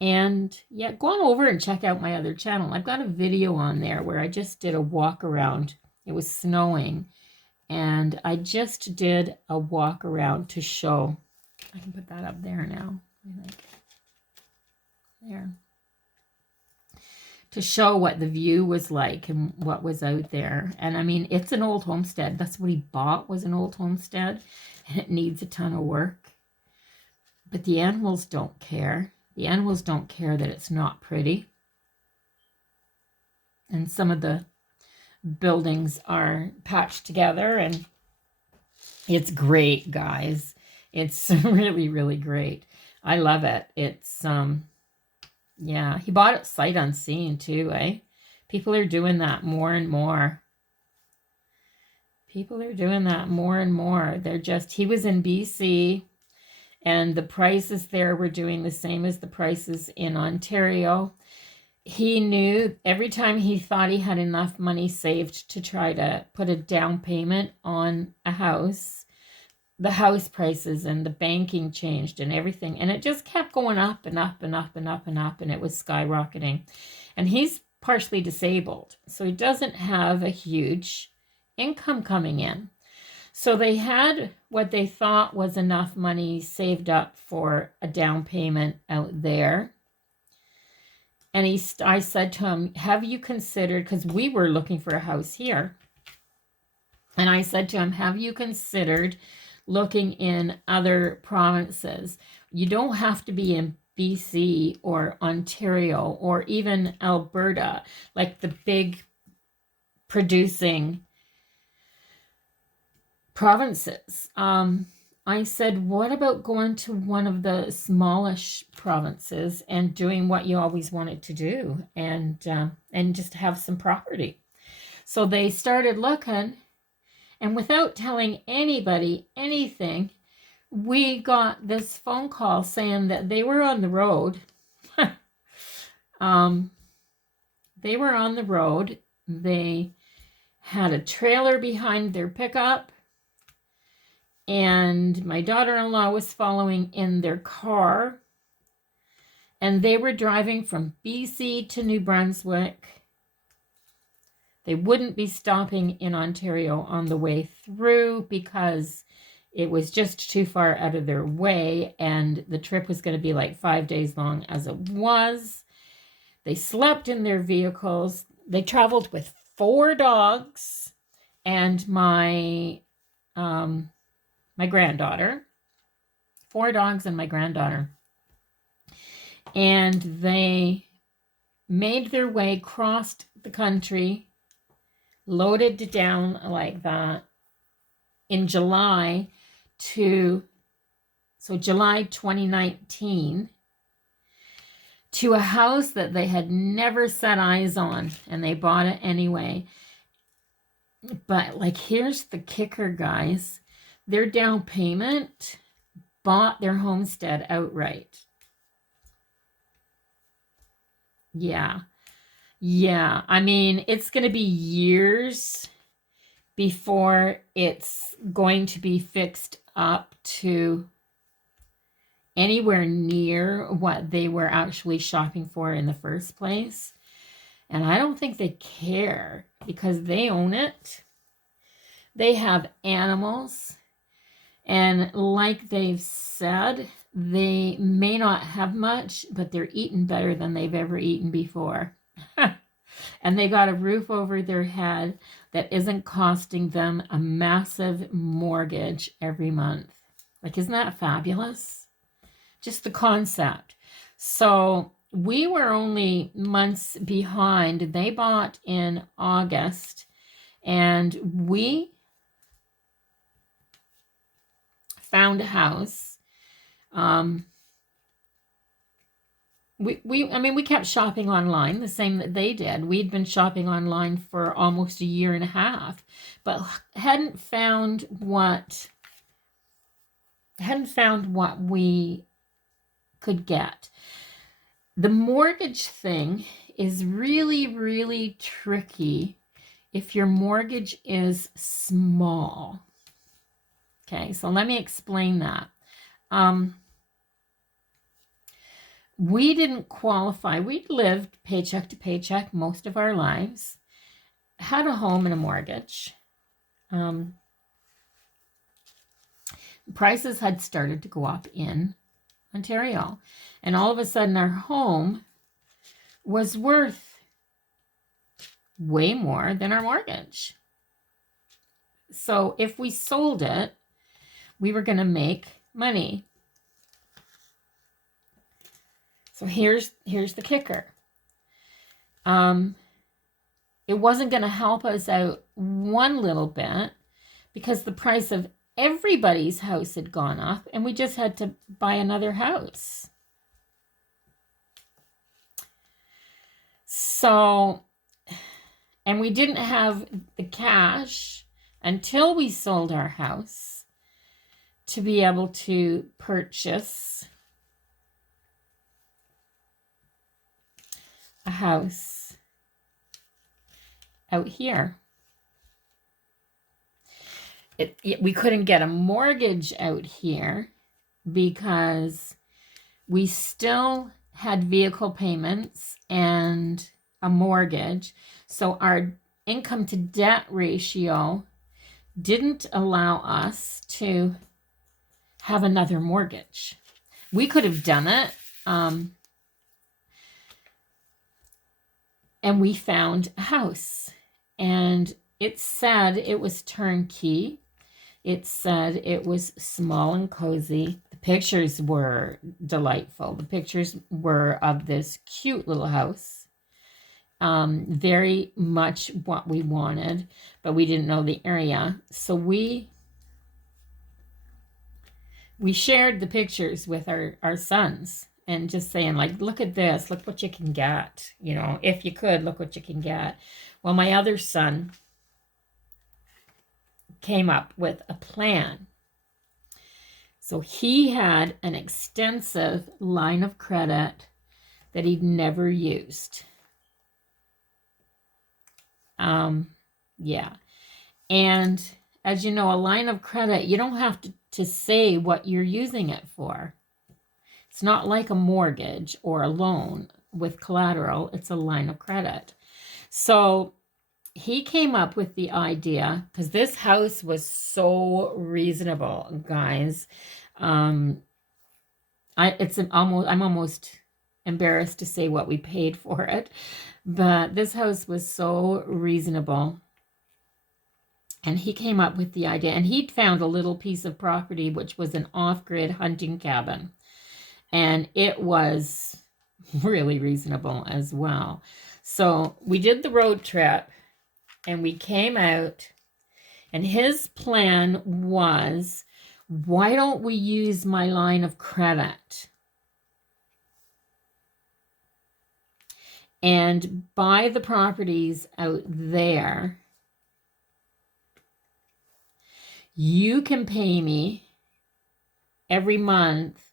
And yeah, go on over and check out my other channel. I've got a video on there where I just did a walk around. It was snowing, and I just did a walk around to show. I can put that up there now, I think. There. To show what the view was like and what was out there. And I mean, it's an old homestead. That's what he bought, was an old homestead, and it needs a ton of work. But the animals don't care. The animals don't care that it's not pretty. and some of the buildings are patched together, and it's great, guys. It's really, really great. I love it. It's, yeah, he bought it sight unseen too, eh? People are doing that more and more. People are doing that more and more. They're just, he was in BC, and the prices there were doing the same as the prices in Ontario. He knew every time he thought he had enough money saved to try to put a down payment on a house, the house prices and the banking changed and everything. And it just kept going up and up and up and up and up, and it was skyrocketing. And he's partially disabled, so he doesn't have a huge income coming in. So they had what they thought was enough money saved up for a down payment out there. And I said to him, have you considered, because we were looking for a house here. And I said to him, have you considered looking in other provinces? You don't have to be in BC or Ontario or even Alberta, like the big producing provinces. I said, what about going to one of the smallish provinces and doing what you always wanted to do, and just have some property? So they started looking, and without telling anybody anything, we got this phone call saying that they were on the road. They were on the road. They had a trailer behind their pickup, and my daughter-in-law was following in their car, and they were driving from BC to New Brunswick. They wouldn't be stopping in Ontario on the way through because it was just too far out of their way, and the trip was going to be like 5 days long as it was. They slept in their vehicles. They traveled with 4 dogs and my granddaughter. 4 dogs and my granddaughter. And they made their way, crossed the country, loaded down like that in July July 2019, to a house that they had never set eyes on, and they bought it anyway. But like, here's the kicker, guys. Their down payment bought their homestead outright. Yeah. I mean, it's going to be years before it's going to be fixed up to anywhere near what they were actually shopping for in the first place. And I don't think they care, because they own it. They have animals. And like they've said, they may not have much, but they're eating better than they've ever eaten before. And they got a roof over their head that isn't costing them a massive mortgage every month. Like, isn't that fabulous? Just the concept. So we were only months behind. They bought in August, and we found a house. We kept shopping online, the same that they did. We'd been shopping online for almost a year and a half, but hadn't found what we could get. The mortgage thing is really, really tricky if your mortgage is small. Okay, so let me explain that. We didn't qualify. We'd lived paycheck to paycheck most of our lives, had a home and a mortgage. Prices had started to go up in Ontario, and all of a sudden our home was worth way more than our mortgage. So if we sold it, we were going to make money. So here's the kicker. it wasn't going to help us out one little bit because the price of everybody's house had gone up and we just had to buy another house. So, and we didn't have the cash until we sold our house to be able to purchase a house out here. We couldn't get a mortgage out here because we still had vehicle payments and a mortgage. So our income to debt ratio didn't allow us to have another mortgage. We could have done it. And we found a house. And it said it was turnkey. It said it was small and cozy. The pictures were delightful. The pictures were of this cute little house. Very much what we wanted, but we didn't know the area. So we shared the pictures with our sons and just saying, like, look at this, look what you can get. You know, if you could, look what you can get. Well, my other son came up with a plan. So he had an extensive line of credit that he'd never used. Yeah. And as you know, a line of credit, you don't have to say what you're using it for. It's not like a mortgage or a loan with collateral. It's a line of credit. So he came up with the idea, because this house was so reasonable, guys. I'm almost embarrassed to say what we paid for it, but this house was so reasonable. And he came up with the idea, and he'd found a little piece of property which was an off-grid hunting cabin, and it was really reasonable as well. So we did the road trip, and we came out, and his plan was, why don't we use my line of credit and buy the properties out there? You can pay me every month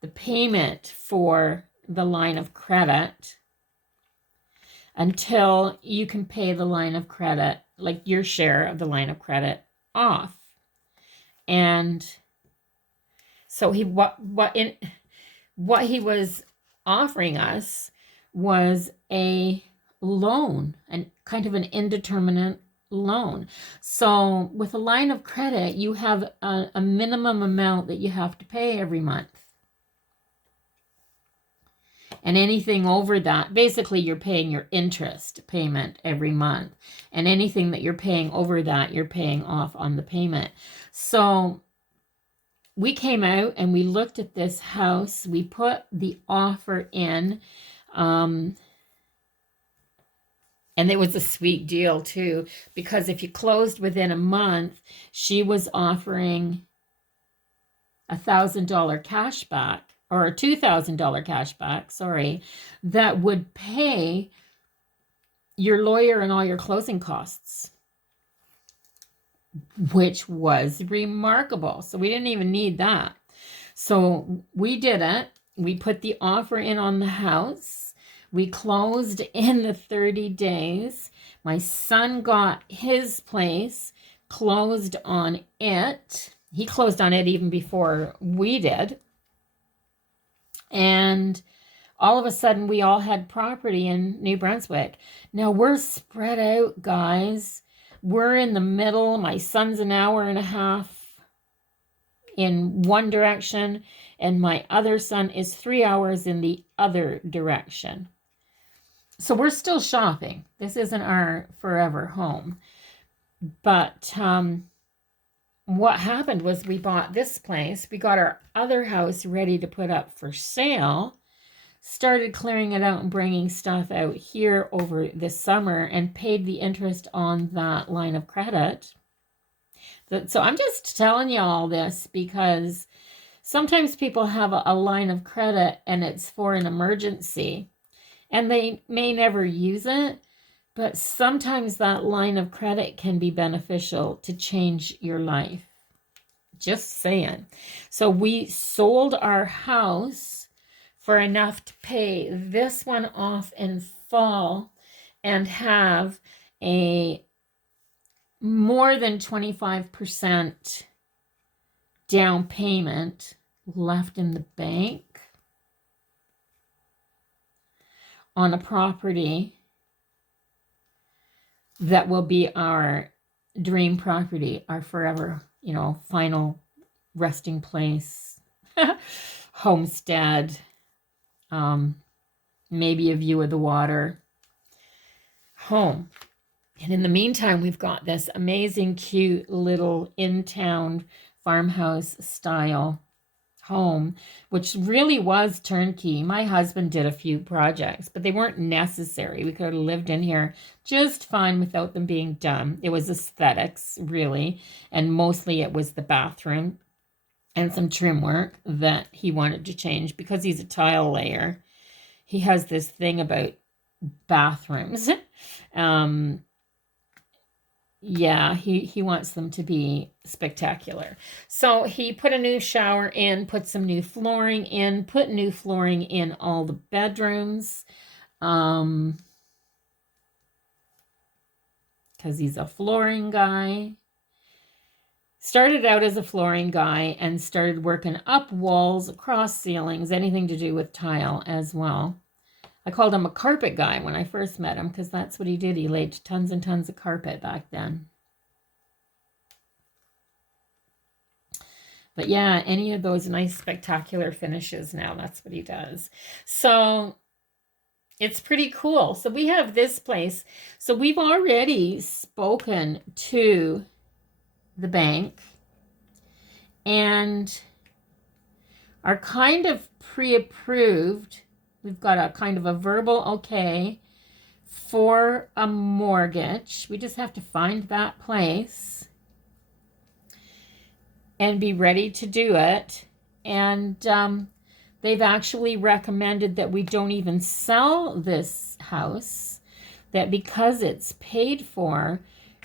the payment for the line of credit until you can pay the line of credit, like your share of the line of credit, off. And so what he was offering us was a loan, and kind of an indeterminate loan. So with a line of credit, you have a minimum amount that you have to pay every month. And anything over that, basically you're paying your interest payment every month. And anything that you're paying over that, you're paying off on the payment. So we came out and we looked at this house. We put the offer in. And it was a sweet deal too, because if you closed within a month, she was offering $1,000 cash back, or a $2,000 cash back, sorry, that would pay your lawyer and all your closing costs, which was remarkable. So we didn't even need that. So we did it. We put the offer in on the house. We closed in the 30 days. My son got his place, closed on it. He closed on it even before we did. And all of a sudden, we all had property in New Brunswick. Now, we're spread out, guys. We're in the middle. My son's an hour and a half in one direction, and my other son is 3 hours in the other direction. So we're still shopping. This isn't our forever home. But what happened was we bought this place. We got our other house ready to put up for sale. started clearing it out and bringing stuff out here over the summer and paid the interest on that line of credit. So I'm just telling you all this because sometimes people have a line of credit and it's for an emergency and they may never use it, but sometimes that line of credit can be beneficial to change your life. Just saying. So we sold our house for enough to pay this one off in fall and have a more than 25% down payment left in the bank on a property that will be our dream property, our forever, final resting place, homestead, maybe a view of the water, home. And in the meantime, we've got this amazing, cute little in-town farmhouse style home, which really was turnkey. My husband did a few projects, but they weren't necessary. We could have lived in here just fine without them being done. It was aesthetics, really, and mostly it was the bathroom and some trim work that he wanted to change because he's a tile layer. He has this thing about bathrooms. Yeah, he wants them to be spectacular. So he put a new shower in, put some new flooring in, put new flooring in all the bedrooms. Because he's a flooring guy. Started out as a flooring guy and started working up walls, across ceilings, anything to do with tile as well. I called him a carpet guy when I first met him because that's what he did. He laid tons and tons of carpet back then. But yeah, any of those nice spectacular finishes now, that's what he does. So it's pretty cool. So we have this place. So we've already spoken to the bank and are kind of pre-approved. We've got a kind of a verbal okay for a mortgage. We just have to find that place and be ready to do it. And they've actually recommended that we don't even sell this house, that because it's paid for,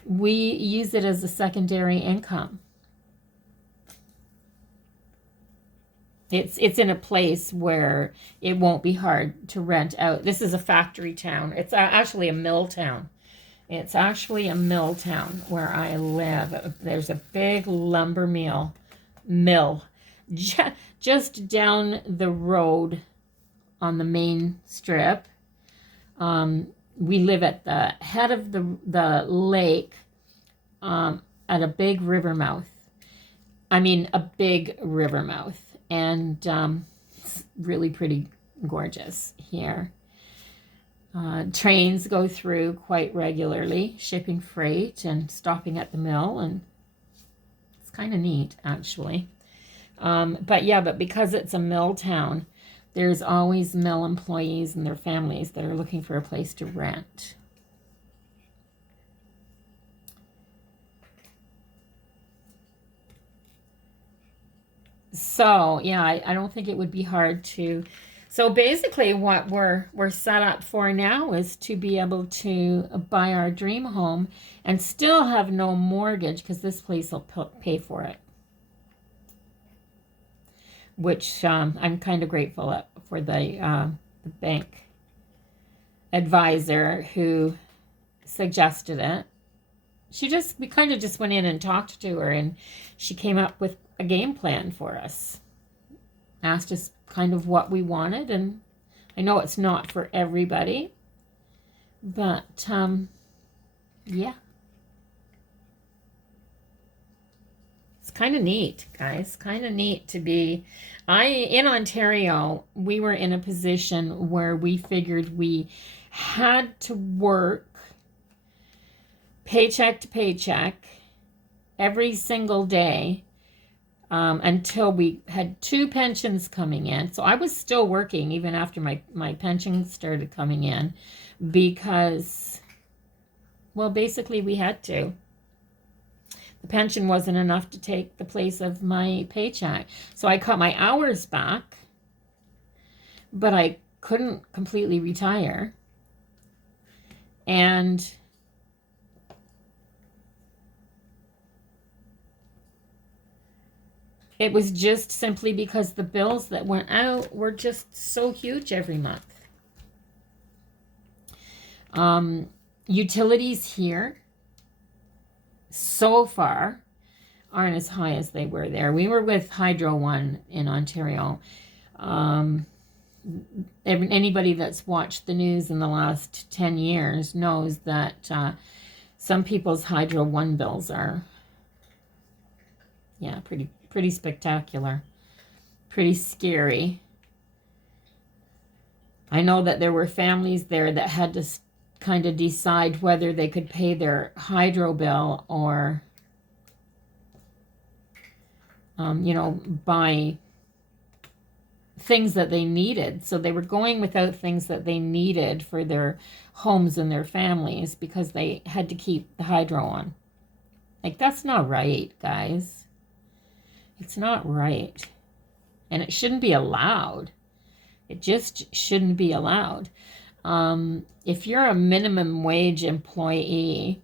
we use it as a secondary income. It's in a place where it won't be hard to rent out. This is a factory town. It's actually a mill town. It's actually a mill town where I live. There's a big lumber mill just down the road on the main strip. We live at the head of the lake at a big river mouth. I mean, a big river mouth. And it's really pretty gorgeous here. Trains go through quite regularly, shipping freight and stopping at the mill, and it's kind of neat, actually. But because it's a mill town, there's always mill employees and their families that are looking for a place to rent. So yeah, I don't think it would be hard to. So basically, what we're set up for now is to be able to buy our dream home and still have no mortgage because this place will pay for it. Which I'm kind of grateful for the bank advisor who suggested it. We kind of just went in and talked to her, and she came up with a game plan for us. Asked us kind of what we wanted, and I know it's not for everybody, but yeah. It's kind of neat, guys. Kind of neat to be. In Ontario, we were in a position where we figured we had to work paycheck to paycheck every single day until we had 2 pensions coming in. So I was still working even after my pension started coming in because, well, basically we had to. The pension wasn't enough to take the place of my paycheck. So I cut my hours back, but I couldn't completely retire. And it was just simply because the bills that went out were just so huge every month. Utilities here so far aren't as high as they were there. We were with Hydro One in Ontario. Anybody that's watched the news in the last 10 years knows that some people's Hydro One bills are, yeah, pretty spectacular, pretty scary. I know that there were families there that had to kind of decide whether they could pay their hydro bill or, buy things that they needed. So they were going without things that they needed for their homes and their families because they had to keep the hydro on. Like, that's not right, guys. It's not right. And it shouldn't be allowed. It just shouldn't be allowed. If you're a minimum wage employee,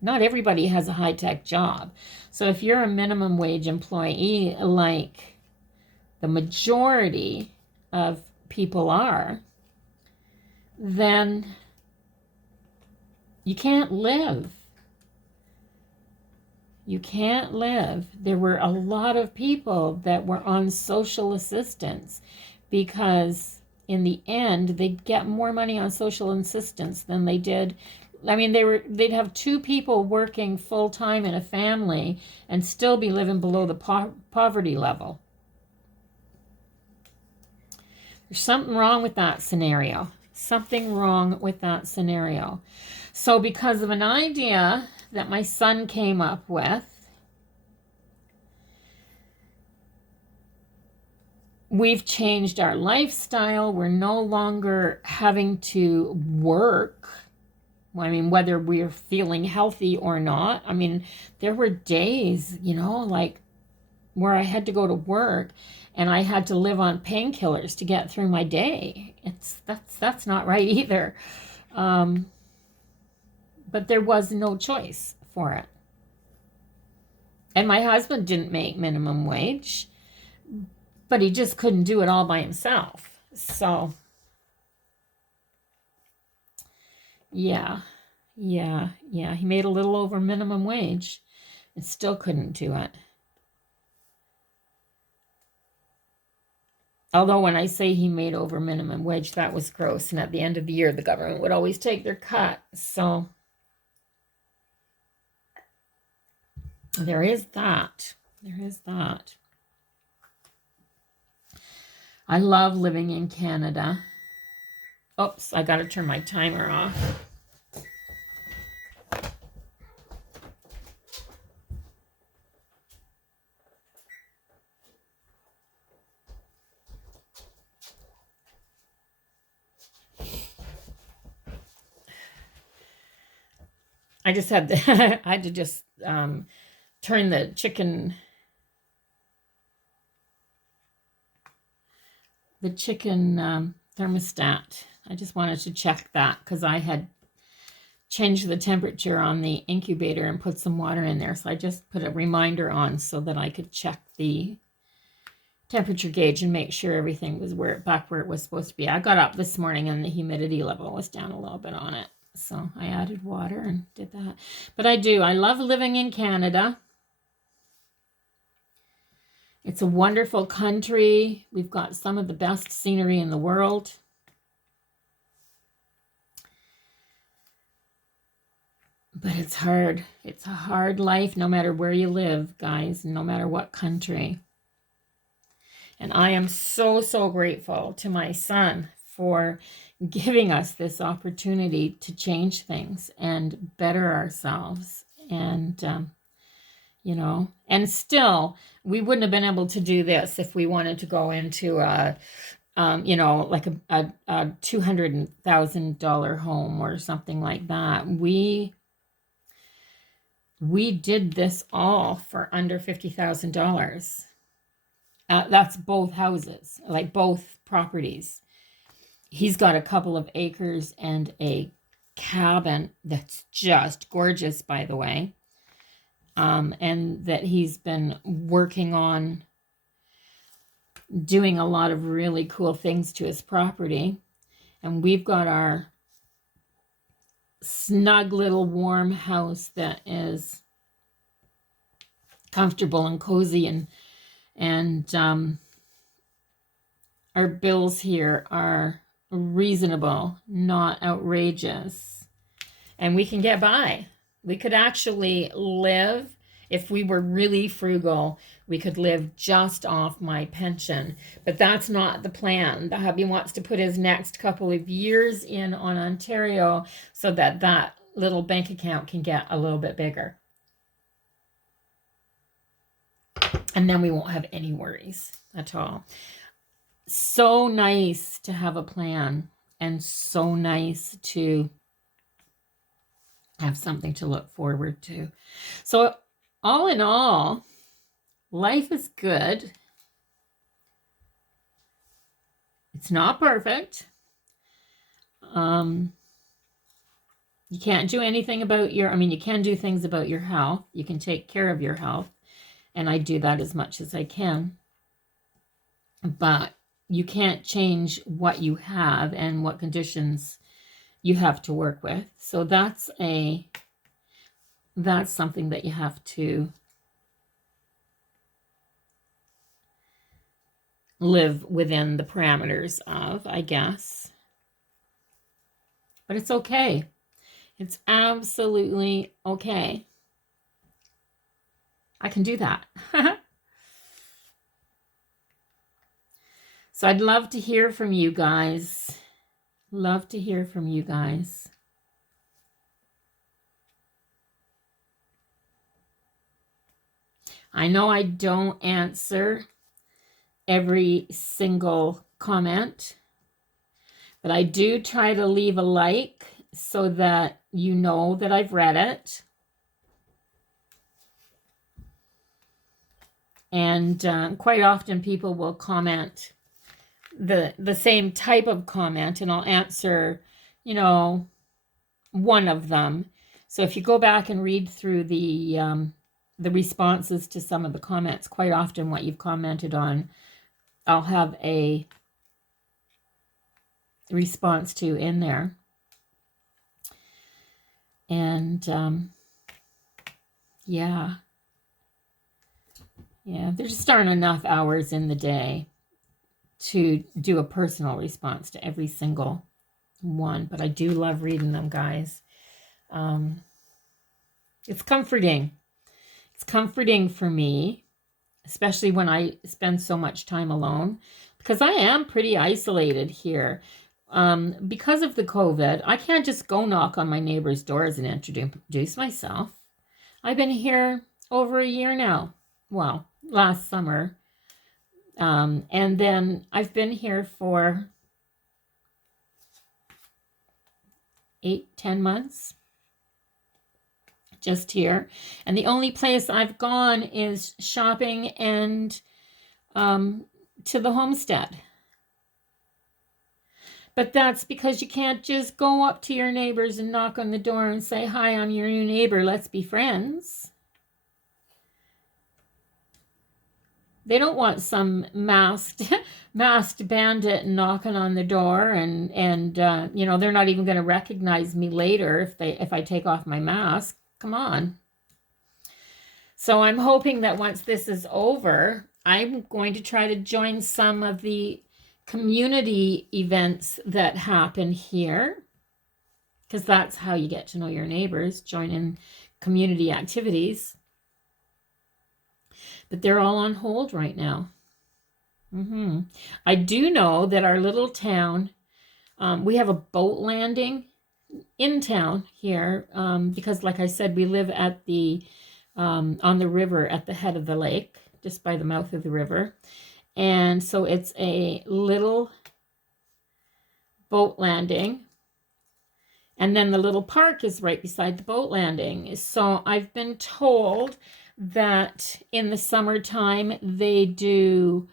not everybody has a high-tech job. So if you're a minimum wage employee, like the majority of people are, then you can't live. You can't live. There were a lot of people that were on social assistance because in the end, they'd get more money on social assistance than they did. I mean, they'd have 2 people working full-time in a family and still be living below the poverty level. There's something wrong with that scenario. Something wrong with that scenario. So because of an idea that my son came up with, we've changed our lifestyle. We're no longer having to work. I mean, whether we're feeling healthy or not. I mean, there were days, like where I had to go to work and I had to live on painkillers to get through my day. That's not right either. But there was no choice for it. And my husband didn't make minimum wage, but he just couldn't do it all by himself. So, yeah. He made a little over minimum wage and still couldn't do it. Although when I say he made over minimum wage, that was gross. And at the end of the year, the government would always take their cut. So there is that. I love living in Canada. Oops, I got to turn my timer off. I just had I had to just turn the chicken thermostat. I just wanted to check that because I had changed the temperature on the incubator and put some water in there. So I just put a reminder on so that I could check the temperature gauge and make sure everything was back where it was supposed to be. I got up this morning and the humidity level was down a little bit on it. So I added water and did that. But I love living in Canada. It's a wonderful country. We've got some of the best scenery in the world. But it's hard. It's a hard life no matter where you live, guys, no matter what country. And I am so, so grateful to my son for giving us this opportunity to change things and better ourselves. And you know. And still, we wouldn't have been able to do this if we wanted to go into a, you know, like a $200,000 home or something like that. We did this all for under $50,000. That's both houses, like both properties. He's got a couple of acres and a cabin that's just gorgeous, by the way, and that he's been working on doing a lot of really cool things to his property. And we've got our snug little warm house that is comfortable and cozy, and our bills here are reasonable, not outrageous, and we can get by. We could actually live, if we were really frugal, we could live just off my pension. But that's not the plan. The hubby wants to put his next couple of years in on Ontario so that that little bank account can get a little bit bigger. And then we won't have any worries at all. So nice to have a plan, and so nice to have something to look forward to. So all in all, life is good. It's not perfect. You can't do anything about your, I mean, you can do things about your health. You can take care of your health. And I do that as much as I can. But you can't change what you have and what conditions you have to work with. So that's something that you have to live within the parameters of, I guess. But it's okay. It's absolutely okay. I can do that. So I'd love to hear from you guys. Love to hear from you guys. I know I don't answer every single comment, but I do try to leave a like so that you know that I've read it. And quite often people will comment the same type of comment, and I'll answer, you know, one of them. So if you go back and read through the responses to some of the comments, quite often what you've commented on, I'll have a response to in there. And yeah, there just aren't enough hours in the day to do a personal response to every single one, but I do love reading them, guys. It's comforting. It's comforting for me, especially when I spend so much time alone, because I am pretty isolated here. Because of the COVID, I can't just go knock on my neighbors' doors and introduce myself. I've been here over a year now. Well, last summer. And then I've been here for 8-10 months, just here. And the only place I've gone is shopping and to the homestead. But that's because you can't just go up to your neighbors and knock on the door and say, "Hi, I'm your new neighbor, let's be friends." They don't want some masked bandit knocking on the door, and you know, they're not even going to recognize me later if I take off my mask. Come on. So I'm hoping that once this is over, I'm going to try to join some of the community events that happen here, because that's how you get to know your neighbors, join in community activities. But they're all on hold right now. I do know that our little town, we have a boat landing in town here, because like I said, we live at the on the river at the head of the lake, just by the mouth of the river. And so it's a little boat landing. And then the little park is right beside the boat landing. So I've been told that in the summertime they do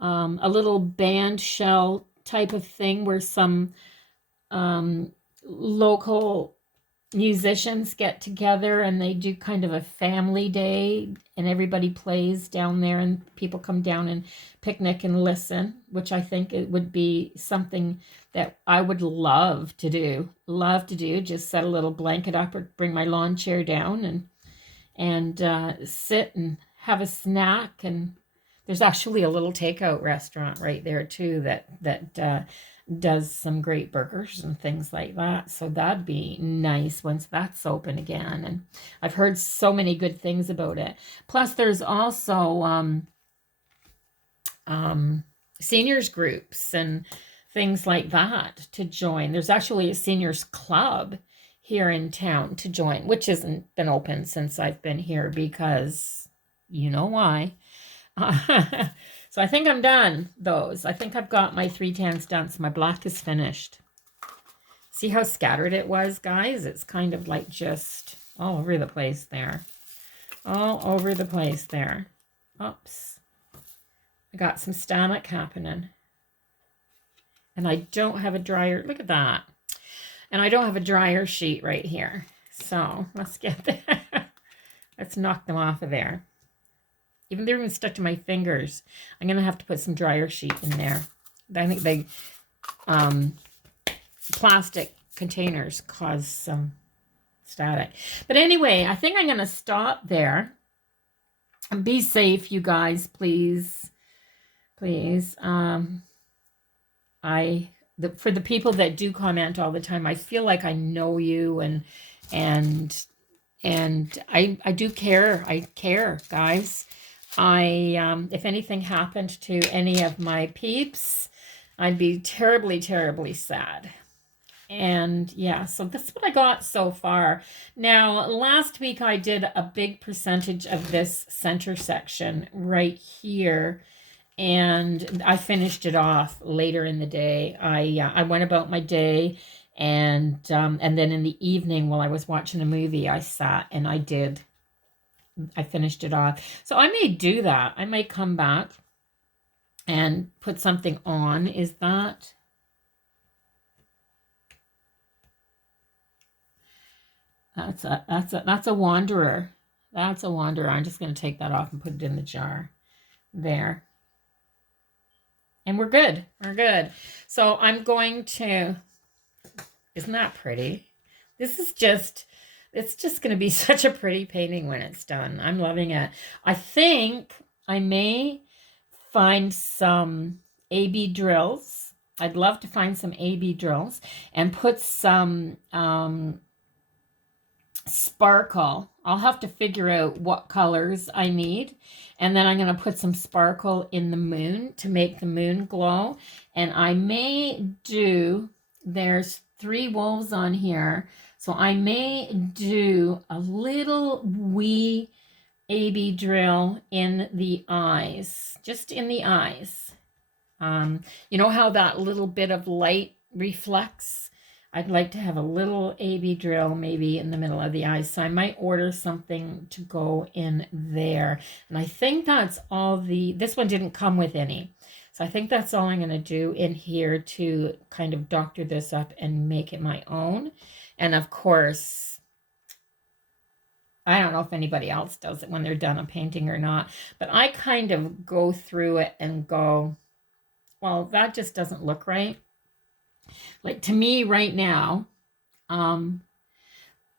a little band shell type of thing where some local musicians get together and they do kind of a family day, and everybody plays down there and people come down and picnic and listen, which I think it would be something that I would love to do. Just set a little blanket up or bring my lawn chair down and sit and have a snack. And there's actually a little takeout restaurant right there too that does some great burgers and things like that. So that'd be nice once that's open again. And I've heard so many good things about it. Plus, there's also seniors groups and things like that to join. There's actually a seniors club here in town to join, which hasn't been open since I've been here because you know why. So I think I'm done those. I think I've got my 3 tans done. So my black is finished. See how scattered it was, guys? It's kind of like just all over the place there. All over the place there. Oops. I got some static happening. And I don't have a dryer. Look at that. And I don't have a dryer sheet right here. So let's get there. Let's knock them off of there. Even they're even stuck to my fingers. I'm going to have to put some dryer sheet in there. I think the plastic containers cause some static. But anyway, I think I'm going to stop there. And be safe, you guys, please. Please. For the people that do comment all the time, I feel like I know you and I do care. I care, guys. If anything happened to any of my peeps, I'd be terribly, terribly sad. And yeah, so that's what I got so far. Now, last week I did a big percentage of this center section right here, and I finished it off later in the day. I went about my day, and then in the evening while I was watching a movie, I sat and I finished it off. So I may do that. I may come back and put something on. Is that? That's a wanderer. That's a wanderer. I'm just going to take that off and put it in the jar. There. And we're good. We're good. So I'm going to, isn't that pretty? This is just, it's just going to be such a pretty painting when it's done. I'm loving it. I think I may find some AB drills. I'd love to find some AB drills and put some sparkle. I'll have to figure out what colors I need. And then I'm going to put some sparkle in the moon to make the moon glow. And I may do, there's 3 wolves on here. So I may do a little wee AB drill in the eyes, just in the eyes. You know how that little bit of light reflects? I'd like to have a little AB drill maybe in the middle of the eyes. So I might order something to go in there. And I think that's all this one didn't come with any. So I think that's all I'm going to do in here to kind of doctor this up and make it my own. And of course, I don't know if anybody else does it when they're done a painting or not, but I kind of go through it and go, well, that just doesn't look right. Like to me right now,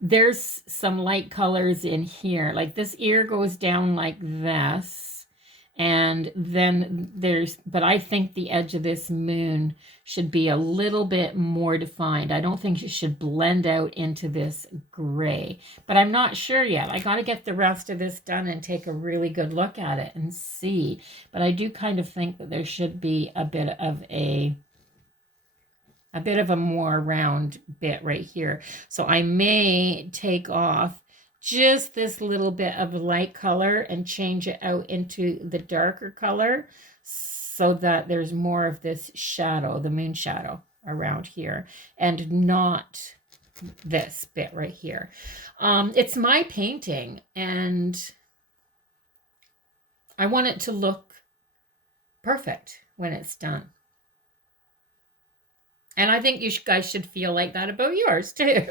there's some light colors in here. Like this ear goes down like this. And then but I think the edge of this moon should be a little bit more defined. I don't think it should blend out into this gray, but I'm not sure yet. I got to get the rest of this done and take a really good look at it and see. But I do kind of think that there should be a bit of a more round bit right here. So I may take off just this little bit of light color and change it out into the darker color so that there's more of this shadow, the moon shadow around here, and not this bit right here. It's my painting, and I want it to look perfect when it's done. And I think you guys should feel like that about yours too.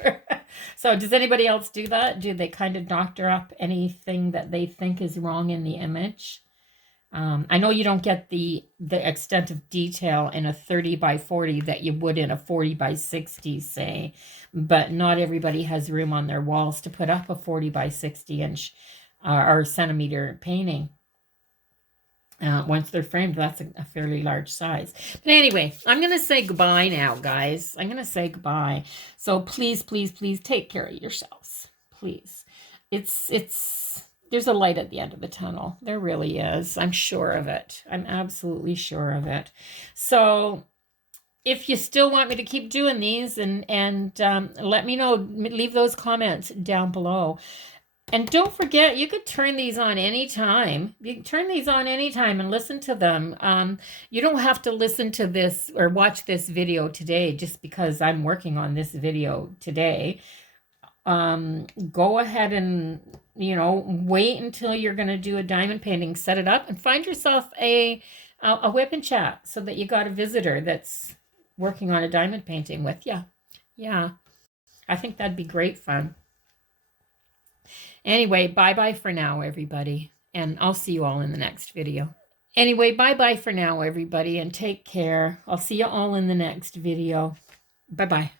So does anybody else do that? Do they kind of doctor up anything that they think is wrong in the image? I know you don't get the extent of detail in a 30 by 40 that you would in a 40 by 60, say, but not everybody has room on their walls to put up a 40 by 60 inch or centimeter painting. Once they're framed, that's a fairly large size. But anyway, I'm going to say goodbye now, guys. I'm going to say goodbye. So please, please, please take care of yourselves. Please. There's a light at the end of the tunnel. There really is. I'm sure of it. I'm absolutely sure of it. So if you still want me to keep doing these, and let me know, leave those comments down below. And don't forget, you could turn these on anytime. You can turn these on anytime and listen to them. You don't have to listen to this or watch this video today just because I'm working on this video today. Go ahead and, wait until you're going to do a diamond painting, set it up, and find yourself a WIP and chat so that you got a visitor that's working on a diamond painting with you. Yeah, I think that'd be great fun. Anyway, bye-bye for now, everybody. And I'll see you all in the next video. Anyway, bye-bye for now, everybody, and take care. I'll see you all in the next video. Bye-bye.